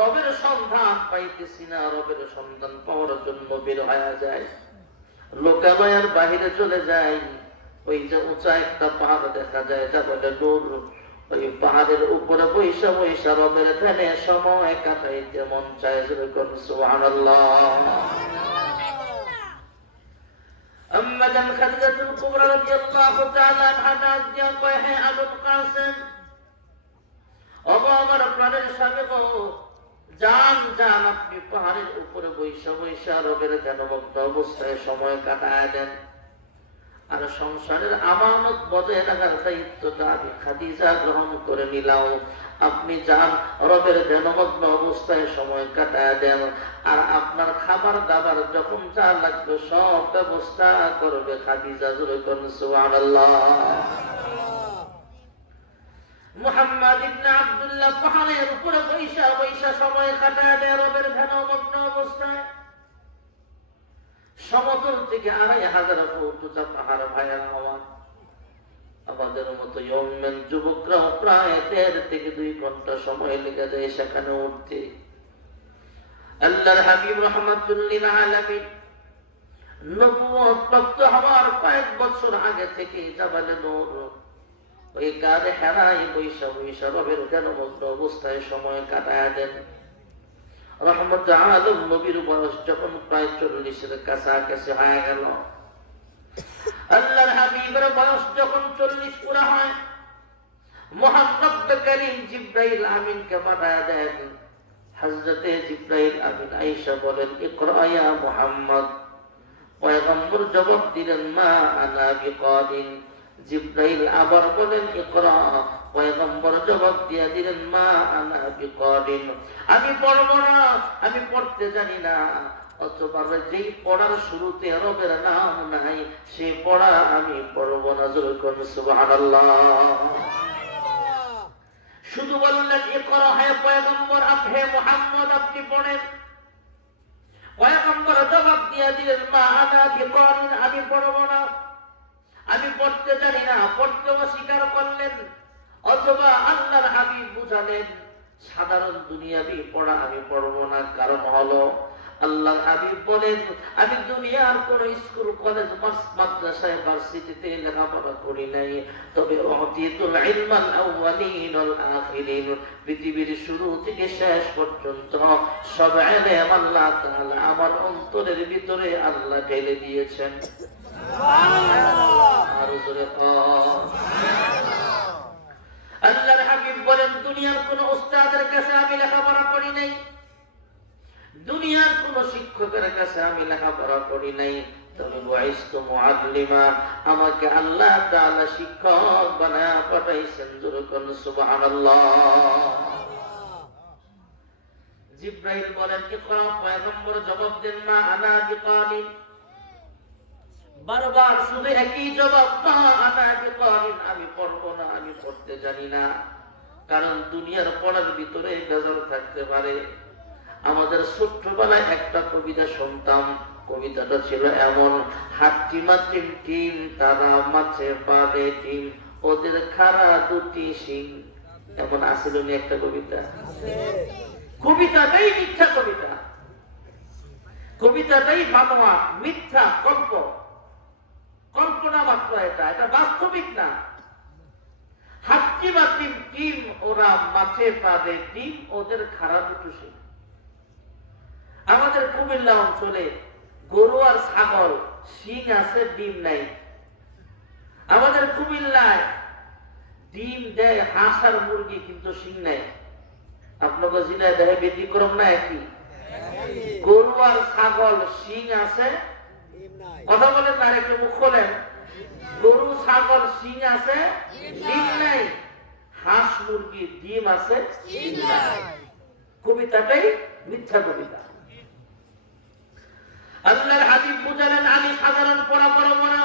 রবের সন্ধান পাইতেছি না, রবের সন্ধান পাওয়ার জন্য বের হয়ে যায়, লোকালয়ের বাহিরে চলে যায়। ওই যে উঁচা একটা পাহাড় দেখা যায়, যা বলে নূর, ওই পাহাড়ের উপরে বৈশা বৈশা রবের ধ্যানে সময় কাটাইতে মন চায়। সুবহানাল্লাহ। আম্মা জান খাদিজাতুল কুবরা রাদিয়াল্লাহু তাআলা আনহা ডাক দিয়া কয়, হে আবুল কাসেম, ওগো আমার প্রাণের স্বামী গো, যান যান, আপনি পাহাড়ের উপরে বৈশা বৈশা রবের ধ্যানমগ্ন অবস্থায় সময় কাটায় দেন। আর সংসারের আমানত বজায় রাখার দায়িত্বটা আমি খাদিজা গ্রহণ করে নিলাম। আপনি যান, রবের ধ্যানমগ্ন অবস্থায় সময় কাটায় দেন, আর আপনার খাবার দাবার যখন যা লাগবে সব ব্যবস্থা করবে খাদিজা। সুবহানাল্লাহ। মুহাম্মদ ইবনে আব্দুল্লাহ পাহাড়ের উপরে বৈশা বৈশা সময় কাটায় দেয় রবের ধ্যানমগ্ন অবস্থায়। সমতল থেকে ২৫০০ ফুট উঁচা পাহাড় ভাইয়া হওয়া, আমাদের মতো ইয়ংম্যান যুবকরা প্রায় ১.৫ থেকে ২ ঘন্টা সময় লেগে যায় সেখানে উঠতে। আল্লাহর হাবিব রাহমাতুল লিল আলামিন নবুয়ত প্রাপ্ত হওয়ার কয়েক বছর আগে থেকে জাবালে নূর ওই গাড়ে হেরাই বৈশা বৈশা রবের ধ্যানমগ্ন অবস্থায় সময় কাটায় দেন। রহমত আলম নবীর বয়স যখন প্রায় ৪০-এর কাছাকাছি হয়ে গেল, আল্লাহর হাবিবের বয়স যখন ৪০ পুরা হয়, মহান রব্বে কারীম জিবরাইল আমিনকে পাঠায় দেন। হযরতে জিবরাইল আমিন আয়েশা বলেন, ইকরা ইয়া মুহাম্মদ। পয়গম্বর জবাব দিলেন, মা আনা বিকারিন। জিবরাইল আবার বলেন, ইকরা। পয়গম্বর জবাব দিয়ে দিলেন, মা আনা বিকারিন, আমি পড়ব না, আমি পড়তে জানি না। অথবা যেই পড়ার শুরুতে রবের নাম নাই, সেই পড়া আমি পড়ব না। সুবহানাল্লাহ। শুধু বললেন ইকরা, হে পয়গম্বর, হে মুহাম্মদ, আপনি পড়েন। পয়গম্বর জবাব দিয়ে দিলেন, মা আনা বিকারিন, আমি পড়ব না, আমি পড়তে জানি না। পড়তে অস্বীকার করলেন। অথবা আল্লাহর হাবিব বুঝালেন, সাধারণ দুনিয়াবি পড়া আমি পড়বো না, কারণ হলো আল্লাহর হাবিব বলেন, আমি দুনিয়ার কোন স্কুল কলেজ মাদ্রাসায় ভার্সিটিতে লেখাপড়া করি নাই, তবে উতিতুল ইলমাল আউয়ালিন ওয়াল আখিরিন, পৃথিবীর শুরু থেকে শেষ পর্যন্ত সব ইলম আল্লাহ তাআলা আমার অন্তরের ভিতরে আল্লাহ ঢেলে দিয়েছেন। সুবহানাল্লাহ। আর জোরে আল্লাহর হাবিব বলেন, দুনিয়ার কোন উস্তাদের কাছে আমি লেখাপড়া করি নাই, দুনিয়ার কোন শিক্ষকের কাছে আমি লেখাপড়া করি নাই, তবে বুইসতু মুআল্লিমা, আমাকে আল্লাহ তাআলা শিক্ষক বানায়া পাঠাইছেন। সুবহানাল্লাহ। জিবরাইল বলেন, ইকরা। পয়গম্বর জবাব দেন, মা আনা বিকারিন। বারবার শুধু একই জবাব, মা আনা বিকারিন, আমি পড়বো না, আমি পড়তে জানি না। কারণ দুনিয়ার পড়ার ভিতরে ভেজাল থাকতে পারে। আমাদের ছোট্টবেলায় একটা কবিতা শুনতাম, কবিতাটা ছিল এমন, হাট্টিমা টিম টিম, তারা মাছে পারে টিম, ওদের খাড়া দুটি শিং। এমন আসিল নি একটা কবিতা? কবিতাটাই মিথ্যা কবিতা। কবিতাটাই বানোয়া, মিথ্যা, কল্পনা মাত্র। এটা বাস্তবিক না। হাত্তি বা টিম ওরা মাছে পাবে ডিম, ওদের খারাপ একটু। আমাদের কুমিল্লা অঞ্চলে গরু আর ছাগল শিং আছে, ডিম নাই। আমাদের কুমিল্লায় ডিম দেয় হাঁস আর মুরগি, কিন্তু শিং নাই। আপনাকে জিনায় দেয় ব্যতিক্রম না একই। গরু আর ছাগল শিং আছে, কথা বলেন না, একটু মুখ খোলেন। গরু ছাগল শিং আছে, ডিম নাই। হাঁস মুরগি ডিম আছে, শিং নাই। কবিতাটাই মিথ্যা কবিতা। আল্লাহর হাবিব বুঝালেন আমি সাধারণ পড়া পড়ব না।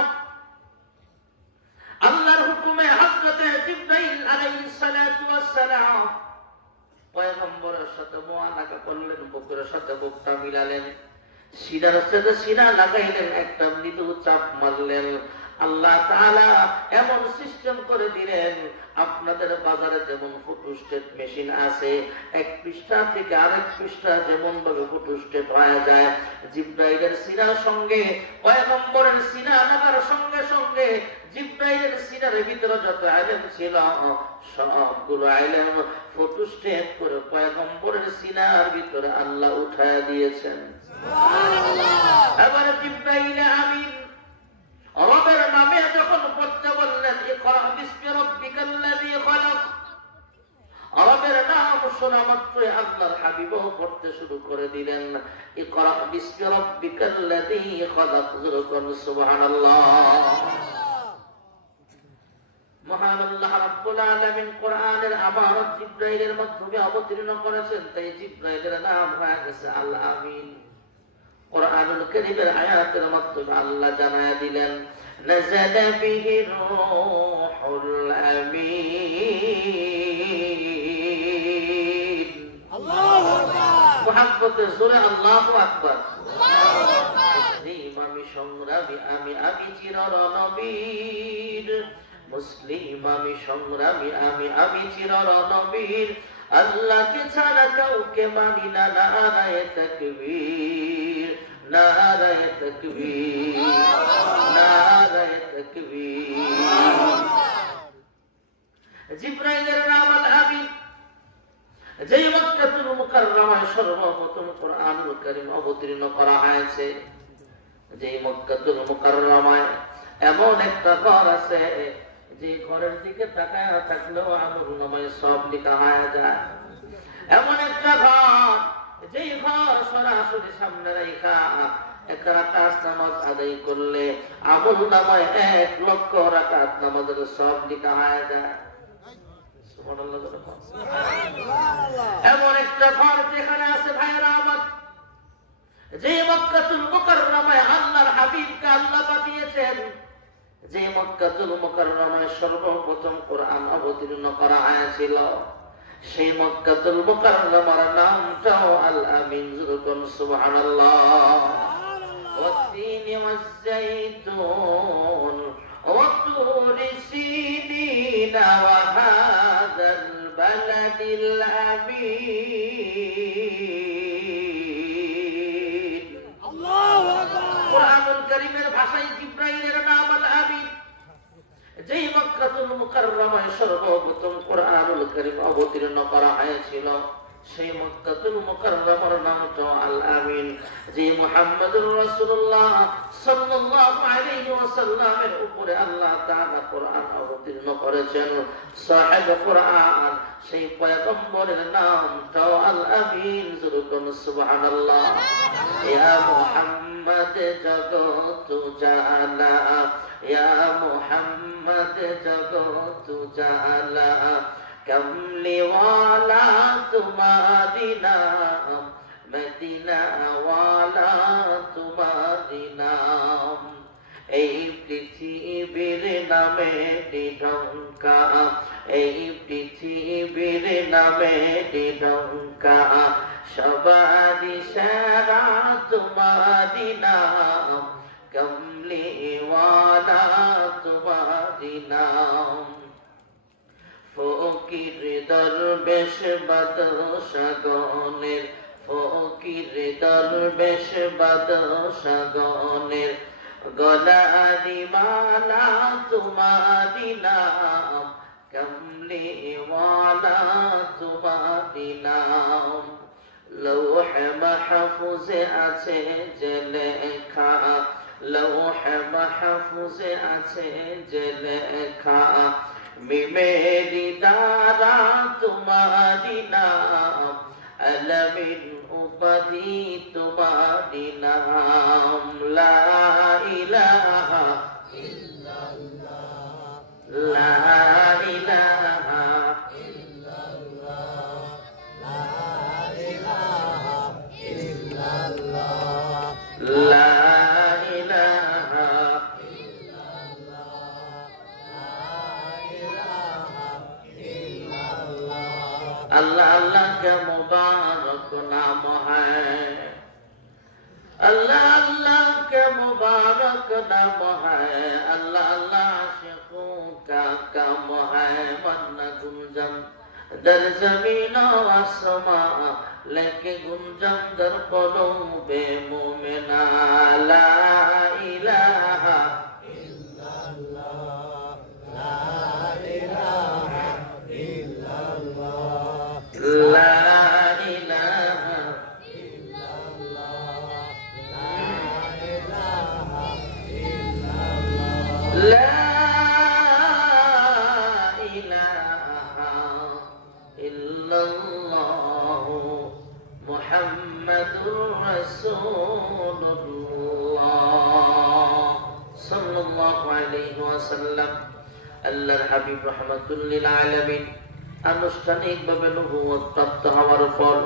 আল্লাহর হুকুমে হযরতে জিবরাইল আলাইহিস সালাতু ওয়াস সালাম পয়গম্বরের সাথে মুআনাকা করলেন, বুকের সাথে বুকটা মিলালেন, সিনার সাথে সিনা লাগাইলেন, একটা মৃদু চাপ মারলেন। আল্লাহ তাআলা এমন সিস্টেম করে দিলেন, আপনাদের বাজারে যেমন ফটোস্টেট মেশিন আছে, এক পৃষ্ঠা থেকে আরেক পৃষ্ঠা যেমন ভাবে ফটোস্টেট হয়ে যায়, জিবরাইলের সিনার সঙ্গে পয়গম্বরের সিনা লাগার সঙ্গে সঙ্গে জিবরাইলের সিনার ভিতরে যত ইলম ছিল সবগুলো ইলম ফটোস্টেট করে পয়গম্বরের সিনার ভিতরে আল্লাহ উঠায় দিয়েছেন। সুবহানাল্লাহ। এবার জিবরাইল আমিন রবের নামে যখন পড়তে বললেন, ইকরা বিসমি রাব্বিকাল্লাযী খালাক, রবের নাম শোনা মাত্রই আল্লাহর হাবিবও পড়তে শুরু করে দিলেন, ইকরা বিসমি রাব্বিকাল্লাযী খালাক। সুবহানাল্লাহ। মহান আল্লাহ রাব্বুল আলামিন কোরআনের আমানত জিবরাইলের মাধ্যমে অবতীর্ণ করেছেন, তাই জিবরাইলের নাম হয়ে গেছে আল আমিন। কোরআনুল কারীমের আয়াতের মাধ্যমে আল্লাহ জানায়া দিলেন, নাযালা বিহি রূহুল আমিন। আল্লাহু আকবার। মুহাব্বতে জোরে আল্লাহু আকবার। আল্লাহু আকবার। মুসলিম আমি সংগ্রামী, আমি চিরর নবীর। মুসলিম আমি সংগ্রামী, আমি চিরর নবীর। আল্লাহকে ছাড়া কাউকে মানি না, নারায়ে তাকবীর, নারায়ে তাকবীর, নারায়ে তাকবীর। জিবরাইলের নাম আল আমিন। যেই মক্কাতুল মুকাররমায় সর্বপ্রথম কোরআনুল কারীম অবতীর্ণ করা হয়েছে, যেই মক্কাতুল মুকাররমায় এমন একটা ঘর আছে যে ঘরের দিকে তাকায় থাকলেও আমলনামায় সব লেখা হয়ে যায়। এমন একটা ঘর, যেই ঘর সরাসরি সামনে রেখা এক রাকাত নামাজ আদায় করলে আমলনামায় 1 লক্ষ রাকাত নামাজের সব লেখা হয়ে যায়। সুবহানাল্লাহ। এমন একটা ঘর যেখানে আছে ভাইরা আমার, যে মক্কাতুল মুকাররমায় আল্লাহর হাবিবকে আল্লাহ পাঠিয়েছেন, যে মক্কাতুল মুকাররমায় সর্বপ্রথম কোরআন অবতীর্ণ করা হয়েছিল, সেই মক্কাতুল মুকাররমার নামটাও আল আমিন। সুবহানাল্লাহ। ওয়াত-তিনি ওয়াজ-যাইতুন ওয়া তুরি সিনিন ওয়া হাযাল বালাদিল আমিন। আল্লাহু আকবার। কোরআনুল কারীমের ভাষায় জিবরাইলের নাম আল আমিন। যেই মক্কাতুল মুকাররমায় সর্বপ্রথম কোরআনুল কারীম অবতীর্ণ করা হয়েছিল, সেই মক্কাতুল মুকাররমার নামটা আল আমিন। যে মুহাম্মদুর রাসূলুল্লাহ সাল্লাল্লাহু আলাইহি ওয়াসাল্লামের উপরে আল্লাহ তাআলা কোরআন অবতীর্ণ করেছেন, সাহেব কোরআন, সেই পয়গম্বরের নামটা আল আমিন। সুবহানাল্লাহ। ইয়া মুহাম্মদ জগত জালা, ইয়া মুহাম্মদ জগত জালা, কমলি ওয়ালা তোমারি নাম, মদিনা ওয়ালা তোমারি নাম। এই পৃথিবীর নামে নিঢঙ্কা, এই পৃথিবীর নামে নিঢঙ্কা, সবারি সেরা তোমারি নাম, কমলি ওয়ালা তোমারি নাম। ফকির দরবেশ বাদশাগণের ফকির দরবেশ বাদশাগণের গলারি মালা তোমারি নাম, কমলি ওয়ালা তোমারি নাম। লৌহ মাহফুজে আছে যে লেখা, লৌহ মাহফুজে আছে যে লেখা, মিমেরি দ্বারা তোমারি নাম, আলমিন উপাধি তোমারি নাম। লা ইলাহা ইল্লাল্লাহ, লা ইলাহা ইল্লাল্লাহ, লা ইলাহা ইল্লাল্লাহ, লা ইলাহা ইল্লাল্লাহ, লা ইলাহা ইল্লাল্লাহ। अल्लाह अल्लाह का मुबारक नाम है, अल्लाह अल्लाह का मुबारक नाम है, अल्लाह अल्लाह आशिकों का काम है। मन गुंजन दर जमीन आसमां, लेके गुंजन दर क़ुलूबे मोमिना। ला इलाहा इल्लल्लाह, ला इलाहा इल्लल्लाह, ला इलाहा इल्लल्लाह, ला इलाहा इल्लल्लाह, ला इलाहा इल्लल्लाह, मुहम्मदुर रसूलुल्लाह सल्लल्लाहु अलैहि वसल्लम। আল্লাহর হাবিব রাহমাতুল লিল আলামিন আনুষ্ঠানিকভাবে নবুয়ত প্রাপ্ত হওয়ার পর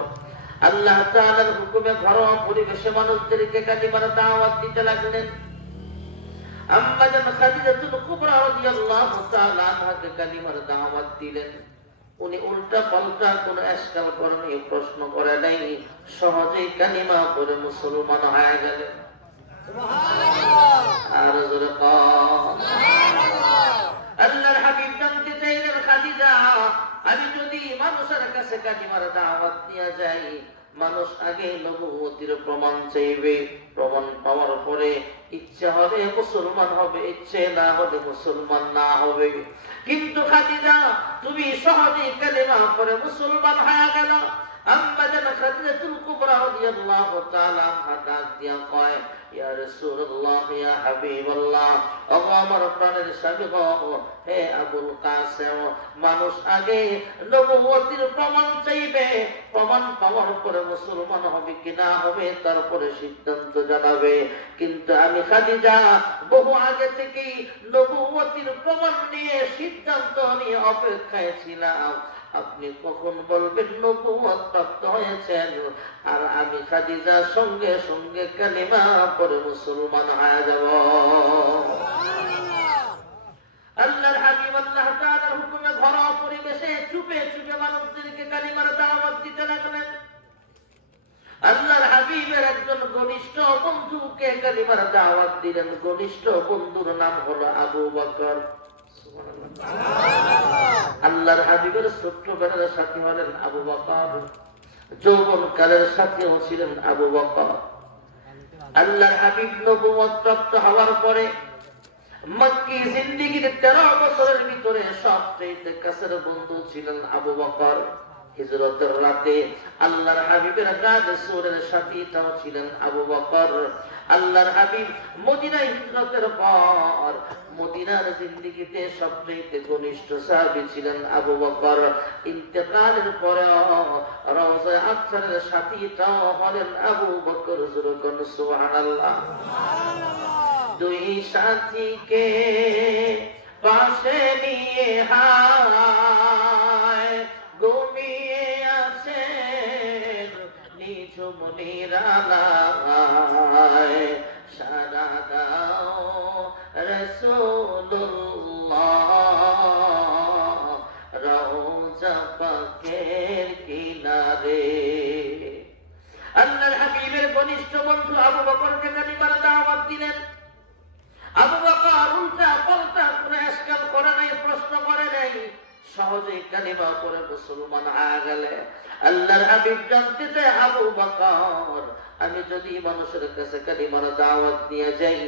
আল্লাহ তাআলার হুকুমে ঘরোয়া পরিবেশে মানুষদেরকে কালিমার দাওয়াত দিতে লাগলেন। আম্মা জান খাদিজাতুল কুবরা রাদিয়াল্লাহু তাআলা আনহাকে কালিমার দাওয়াত দিলেন। উনি উল্টা পাল্টা কোনো এশকাল করেনি, প্রশ্ন করে নাই, সহজেই কালিমা পড়ে মুসলমান হয়ে গেলেন। সুবহানাল্লাহ। আর জোরে সুবহানাল্লাহ। আল্লাহর হাবিব জানতে চাইলেন, খাদিজা আমি যদি মানুষের কাছে কালিমার দাওয়াত নিয়ে যাই, মানুষ আগে নবুয়তির প্রমাণ চাইবে, প্রমাণ পাওয়ার পরে ইচ্ছা হবে মুসলমান হবে, ইচ্ছে না হলে মুসলমান না হবে। কিন্তু খাদিজা তুমি সহজেই কালিমা পড়ে মুসলমান হয়ে গেল। আম্মা জান খাদিজাতুল কুবরা রাদিয়াল্লাহু তাআলা আনহা ডাক দিয়া কয়, ইয়া রাসূলুল্লাহ, ইয়া হাবিবাল্লাহ, ও আমার প্রাণের স্বামী গো, হে আবুল কাসেম, মানুষ আগে নবুয়তির প্রমাণ চাইবে, প্রমাণ পাওয়ার পরে মুসলমান হবে কি না হবে তারপরে সিদ্ধান্ত জানাবে। কিন্তু আমি খাদিজা বহু আগে থেকেই নবুয়তির প্রমাণ নিয়ে সিদ্ধান্ত নিয়ে অপেক্ষায় ছিলাম। আপনি কখন বলবেন নবুয়ত প্রাপ্ত হয়েছেন, আর আমি খাদিজা সঙ্গে সঙ্গে কালিমা পড়ে মুসলমান হয়ে যাব। আল্লাহর হাবিব আল্লাহ তাআলার হুকুমে ঘরোয়া পরিবেশে চুপে চুপে মানুষদেরকে কালিমার দাওয়াত দিতে লাগলেন। আল্লাহর হাবিবের একজন ঘনিষ্ঠ বন্ধুকে কালিমার দাওয়াত দিলেন। ঘনিষ্ঠ বন্ধুর নাম হলো আবু বকর। আল্লাহর হাবিবের ছোট্টবেলার সাথী হলেন আবু বকর, যৌবনকালের সাথীও ছিলেন আবু বকর। আল্লাহর হাবিব নবুয়ত প্রাপ্ত হওয়ার পরে মক্কি জিন্দেগীর 13 বছরের ভিতরে সবচেয়ে কাছের বন্ধু ছিলেন আবু বকর। হিজরতের রাতে আল্লাহর হাবিবের গায়ে সুরের সাথীটাও ছিলেন আবু বকর। আল্লাহর হাবিব মদিনায় হিজরতের পর মদিনার জিন্দেগীতে সবচেয়ে ঘনিষ্ঠ সাহাবী ছিলেন আবু বকর। ইন্তেকালের পরে রওজায়ে আকসারের সাথীটাও হলেন আবু বকর। সুবহানাল্লাহ। দুই সাথীকে পাশে নিয়ে হায় ঘুমিয়ে আছেন নিঝুম নিরালায়, সারা দাও রাসূলুল্লাহ রওজা পাকের কিনারে। আল্লাহর হাবিবের ঘনিষ্ঠ বন্ধু আবু বকরকে কালিমার দাওয়াত দিলেন। আবু বকর উল্টা পাল্টা কোনো এশকাল করে নাই, প্রশ্ন করে নাই, সহজেই কালিমা পড়ে মুসলমান হয়ে গেলে। আল্লাহর হাবিব জানতে চায় আবু বকর, আমি যদি মানুষের কাছে কালিমার দাওয়াত নিয়ে যাই,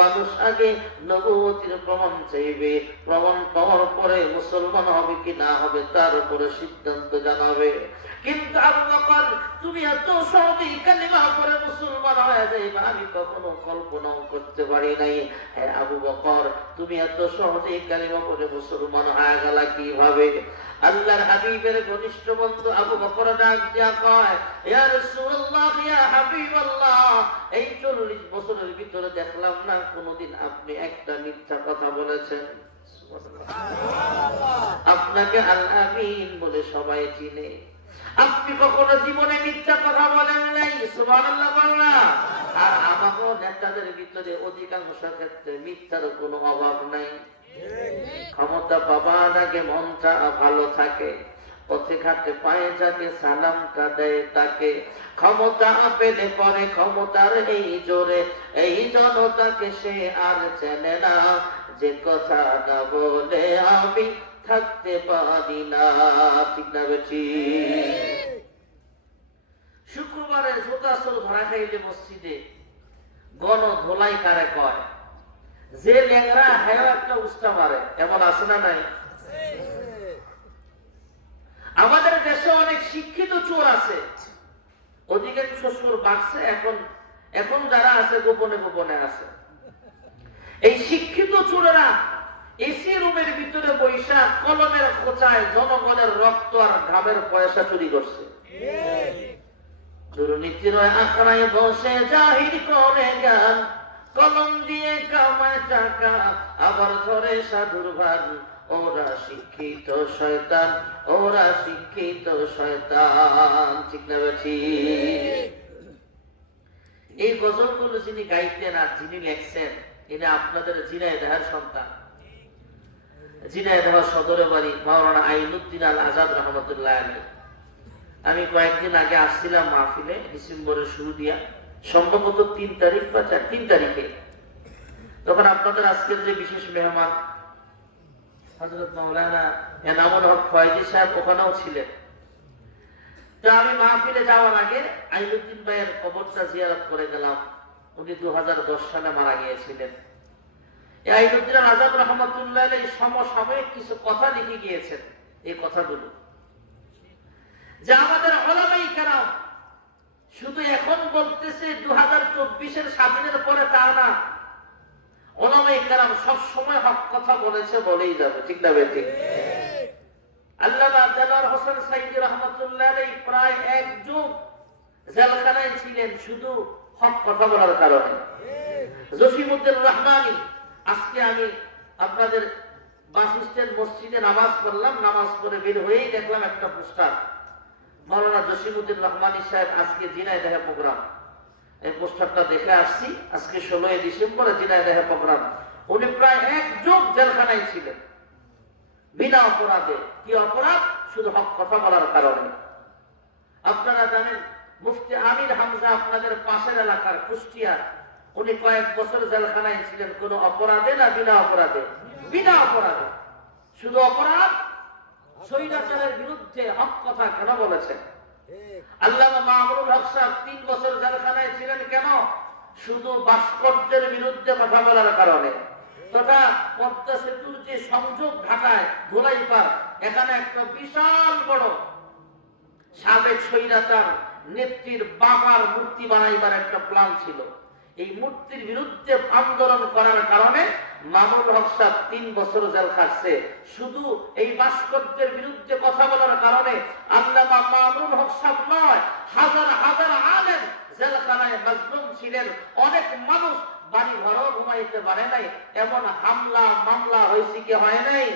মানুষ আগে নবুয়তির প্রমাণ চাইবে, প্রমাণ পাওয়ার পরে মুসলমান হবে কি না হবে তার উপরে সিদ্ধান্ত জানাবে। কিন্তু আবু বকর, তুমি এত সহজেই কালিমা পড়ে মুসলমান হয়ে যাইবে আমি কখনো কল্পনাও করতে পারি নাই। হ্যাঁ আবু বকর, তুমি এত সহজেই কালিমা পড়ে মুসলমান হয়ে গেলা কিভাবে? আল্লাহর হাবিবের ঘনিষ্ঠ বন্ধু আবু বকর ডাক দিয়া কয়, ইয়া রাসূলুল্লাহ, ইয়া হাবিবাল্লাহ, এই 40 বছরের ভিতরে দেখলাম না কোনদিন আপনি একটা মিথ্যা কথা বলেছেন। আপনাকে আল আমিন বলে সবাই চিনে, আপনি কখনো জীবনে মিথ্যা কথা বলেন নাই। সুবহানাল্লাহ বলনা। আর আমাকেও নেতাদের ভিতরে অধিকাংশ ক্ষেত্রে মিথ্যার কোনো অভাব নাই। ক্ষমতা পাবার আগে মনটা ভালো থাকে, পথে ঘাটে পায়ে যাকে সালামটা দেয় তাকে, ক্ষমতা পেলে পরে ক্ষমতার এই জোরে এই জনতাকে সে আর চেনে না, যে কথা না বলে আমি থাকতে পারি না। ঠিক না বেঠি? শুক্রবারে জুতা চোর ধরা খাইলে মসজিদে গণ ধোলাই কারে কয়, যে লেংরা হ্যাঁ একটা উস্তা মারে, এমন আছে না নাই? আমাদের দেশে অনেক শিক্ষিত চোর আছে, অধিকাংশ চোর বাড়ছে, এখন যারা আছে গোপনে গোপনে আছে। এই শিক্ষিত চোরেরা এসি রুমের ভিতরে বৈশা কলমের খোঁচায় জনগণের রক্ত আর ঘামের পয়সা চুরি করছে। দুর্নীতির আখড়ায় বসে জাহির করে জ্ঞান, কলম দিয়ে কামায় টাকা আবার ধরে সাধুর ভান। ওরা শিক্ষিত শয়তান, ওরা শিক্ষিত শয়তান। ঠিক না বেঠি? এই গজলগুলো যিনি গাইতেন আর যিনি লেখছেন, এরা আপনাদের ঝিনাইদহের সন্তান। ঝিনাইদহ সদরে বাড়ি মাওলানা আইনুদ্দিন আল আজাদ রহমতুল্লাহ আলাইহি। আমি কয়েকদিন আগে আসছিলাম মাহফিলে, ডিসেম্বরের শুরু দিয়া, সম্ভবত 3 তারিখ বা 3 তারিখে। তখন আপনাদের আজকের যে বিশেষ মেহমান হযরত মাওলানা এনামুল হক ফয়েজি সাহেব ওখানেও ছিলেন। তো আমি মাহফিলে যাওয়ার আগে আইনুদ্দিন ভাইয়ের কবরটা জিয়ারত করে গেলাম। উনি 2010 সালে মারা গিয়েছিলেন। এই আইনুদ্দিন আজাদ রহমতুল্লাহ আলাইহি সমসাময়িক কিছু কথা লিখে গিয়েছেন। এই কথাগুলো যে আমাদের উলামায়ে কেরাম শুধু এখন বলতেছে 2024-এর স্বাধীনের পরে তা না, উলামায়ে কেরাম সব সময় হক কথা বলেছে, বলেই যাবে। ঠিক না বেঠিক? আল্লামা দেলোয়ার হোসেন সাইদি রহমাতুল্লাহ আলাইহি প্রায় 1 যুগ জেলখানায় ছিলেন শুধু হক কথা বলার কারণে। জসিমউদ্দিন রহমানী, আজকে আমি আপনাদের বাস স্ট্যান্ড মসজিদে নামাজ পড়লাম, নামাজ পড়ে বের হয়েই দেখলাম একটা পোস্টার, মাওলানা জসিমউদ্দিন রহমানী সাহেব আজকে ঝিনাইদহে প্রোগ্রাম। এই পোস্টারটা দেখে আসছি, আজকে 16 ডিসেম্বর ঝিনাইদহে প্রোগ্রাম। উনি প্রায় 1 যুগ জেলখানায় ছিলেন বিনা অপরাধে। কি অপরাধ? শুধু হক কথা বলার কারণে। আপনারা জানেন মুফতি আমির হামজা আপনাদের পাশের এলাকার কুষ্টিয়া, উনি কয়েক বছর জেলখানায় ছিলেন। কোন অপরাধে না বিনা অপরাধে? বিনা অপরাধে। শুধু অপরাধ স্বৈরাচারের বিরুদ্ধে হক কথা কেন বলেছেন? আল্লামা মামুনুল হক সাহেব 3 বছর জেলখানায় ছিলেন কেন? শুধু ভাস্কর্যের বিরুদ্ধে কথা বলার কারণে। তথা পদ্মা সেতুর যে সংযোগ ঢাকায় ধুলাইপাড়, এখানে একটা বিশাল বড় সাবেক স্বৈরাচার নেত্রীর বাবার মূর্তি বানাইবার একটা প্ল্যান ছিল। এই মূর্তির বিরুদ্ধে আন্দোলন করার কারণে মামুনুল হক সাহেব 3 বছর জেল খাটছে। শুধু এই ভাস্কর্যের বিরুদ্ধে কথা বলার কারণে আল্লামা মামুনুল হক সাহেব নয়, হাজার হাজার আলেম জেলখানায় মাজলুম ছিলেন। অনেক মানুষ বাড়ি ঘরও ঘুমাইতে পারে নাই। এমন হামলা মামলা হয়েছে কি হয় নাই?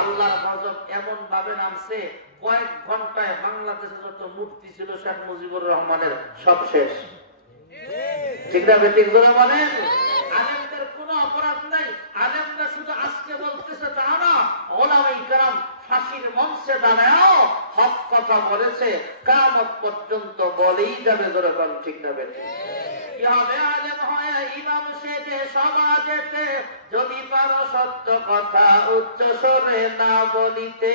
আল্লাহর গজব এমন ভাবে নামছে, কয়েক ঘন্টায় বাংলাদেশে যত মূর্তি ছিল শেখ মুজিবুর রহমানের সব শেষ। ঠিক না বেঠিক? বলেন আলেমদের কোনো অপরাধ নাই। আলেমরা শুধু আজকে বলতেছে তা না, উলামায়ে কেরাম ফাঁসির মঞ্চে দাঁড়াও হক কথা বলেছে, কিয়ামত পর্যন্ত বলেই যাবে। ঠিক না বেঠিক? কি কি হবে আলেম হয়ে ইমাম সেজে সমাজেতে, যদি পারো সত্য কথা উচ্চ স্বরে না বলিতে।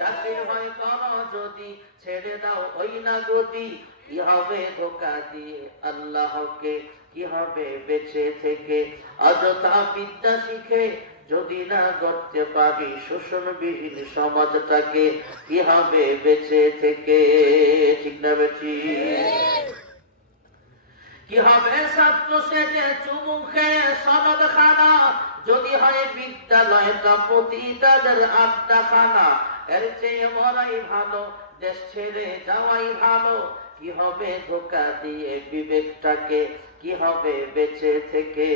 চাকরির ভয় করো যদি ছেড়ে দাও ওই না গদি, কি হবে ধোঁকা দিয়ে আল্লাহকে, কি হবে বেঁচে থেকে অযথা বিদ্যা শিখে, যদি না করতে পারি শোষণবিহীন সমাজটাকে, কি হবে বেঁচে থেকে। ঠিক না বেঠি? কি হবে ছাত্র সেজে চুমু খেয়ে সনদ খানা, যদি হয় বিদ্যালয়টা প্রতি তাদের আড্ডা খানা। এর চেয়ে মরাই ভালো, দেশ ছেড়ে যাওয়াই ভালো, কি হবে ধোঁকা দিয়ে বিবেকটাকে, কি হবে বেঁচে থেকে।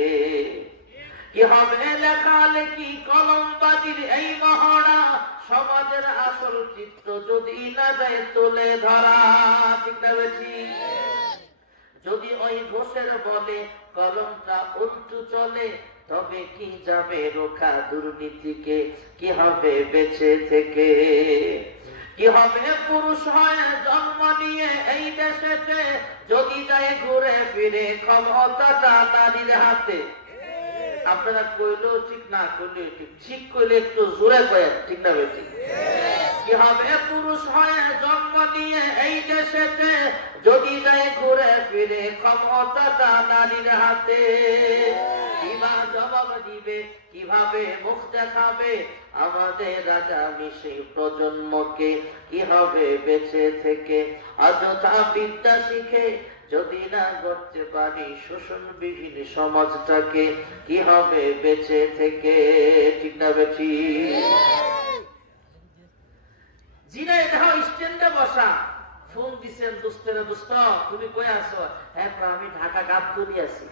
কি হবে লেখালেখি কলমবাজির এই মহড়া, সমাজের আসল চিত্র যদি না যায় তুলে ধরা। ঠিক না বেশি? যদি ওই ঘোষের বলে কলমটা উল্টু চলে, তবে কি যাবে রোখা দুর্নীতিকে, কি হবে বেঁচে থেকে। কি হবে পুরুষ হয় জন্ম নিয়ে এই দেশেতে, যদি যায় ঘুরে ফিরে ক্ষমতাটা নারীর হাতে। আপনারা কইলেও ঠিক, না কইলে ঠিক, ঠিক কইলে একটু জোরে কয়েন। ঠিক না বেশি? কি হবে পুরুষ হয় জন্ম নিয়ে এই দেশেতে, যদি যায় ঘুরে ফিরে ক্ষমতাটা নারীর হাতে। কিবা জবাব দিবে, কিভাবে মুখ দেখাবে আমাদের আগামী সেই প্রজন্মকে, কি হবে বেঁচে থেকে অযথা বিদ্যা শিখে, যদি না করতে পারি শোষণবিহীন সমাজটাকে, কি হবে বেঁচে থেকে। ঠিক না বেঠি? ঝিনাইদহ স্ট্যান্ডে বসা, ফোন দিছেন দোস্তের, দোস্ত তুমি কই আছো? হ্যাঁ আমি ঢাকা গাবতলী আছি।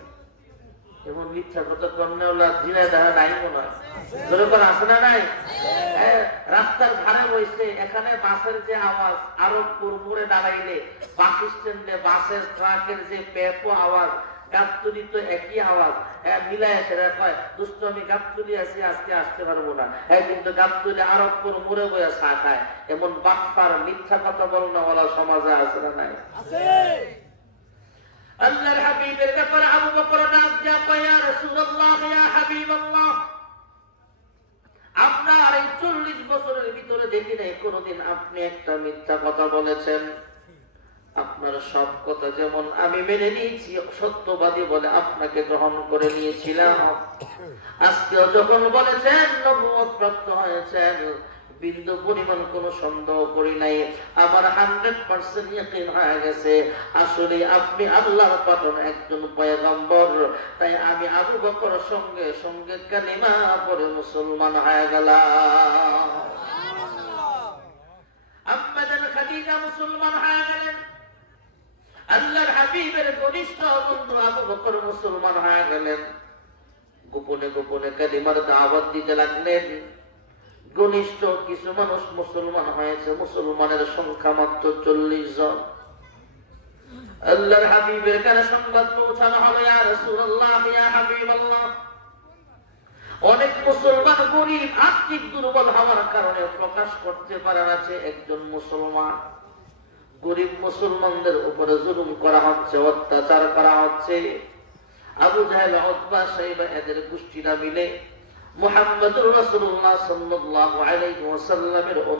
এমন মিথ্যা কথা কন্যা ঝিনাইদহ নাই মনে হয়, যেরকম আছে না নাই? রাস্তার ধারে বসে, এখানে বাসের যে আওয়াজ, আরবপুর মোড়ে দাঁড়াইলে বাস স্ট্যান্ডে বাসের ট্রাকের যে পেপো আওয়াজ, গাবতলী তো একই আওয়াজ। মিলাই সেরা কয় দুষ্ট আমি গাবতলী আছি, আজকে আসতে পারবো না। কিন্তু গাবতলী আরবপুর মোড়ে বইয়া চা খায়। এমন বাটপার মিথ্যা কথা বলনা বলা সমাজে আছে না নাই? আল্লাহর হাবিবের ব্যাপারে আবু বকর ডাক দিয়া কয়, ইয়া রাসূলুল্লাহ, ইয়া হাবিবাল্লাহ, আপনার এই 40 বছরের ভিতরে দেখি নাই কোনদিন আপনি একটা মিথ্যা কথা বলেছেন। আপনার সব কথা যেমন আমি মেনে নিয়েছি, সত্যবাদী বলে আপনাকে গ্রহণ করে নিয়েছিলাম। আজকেও যখন বলেছেন নবুয়ত প্রাপ্ত হয়েছেন, বিন্দু পরিমাণ কোনো সন্দেহ করি নাই। আমার 100% ইয়াকিন হয়ে গেছে আসলে আপনি আল্লাহর পাঠানো একজন পয়গম্বর। তাই আমি আবু বকর সঙ্গে সঙ্গে কালিমা পড়ে মুসলমান হয়ে গেলাম। আম্মা জান খাদিজা মুসলমান হয়ে গেলেন। আল্লাহর হাবিবের ঘনিষ্ঠ বন্ধু আবু বকর মুসলমান হয়ে গেলেন। গোপনে গোপনে কালিমার দাওয়াত দিতে লাগলেন। ঘনিষ্ঠ কিছু মানুষ মুসলমান হয়েছে, মুসলমানের সংখ্যা মাত্র 40 জন। আল্লাহর হাবিবের কাছে সংবাদ পৌঁছানো হলো, ইয়া রাসূলুল্লাহ, ইয়া হাবিবাল্লাহ, অনেক মুসলমান গরীব, আর্থিক দুর্বল হওয়ার কারণে প্রকাশ করতে পারে না যে একজন মুসলমান। গরীব মুসলমানদের উপরে জুলুম করা হচ্ছে, অত্যাচার করা হচ্ছে। আবু জাহেল, উতবা, শাইবা এদের গোষ্ঠীরা মিলে মুহাম্মদুর রাসূলুল্লাহ সাল্লাল্লাহু আলাইহি ওয়াসাল্লামের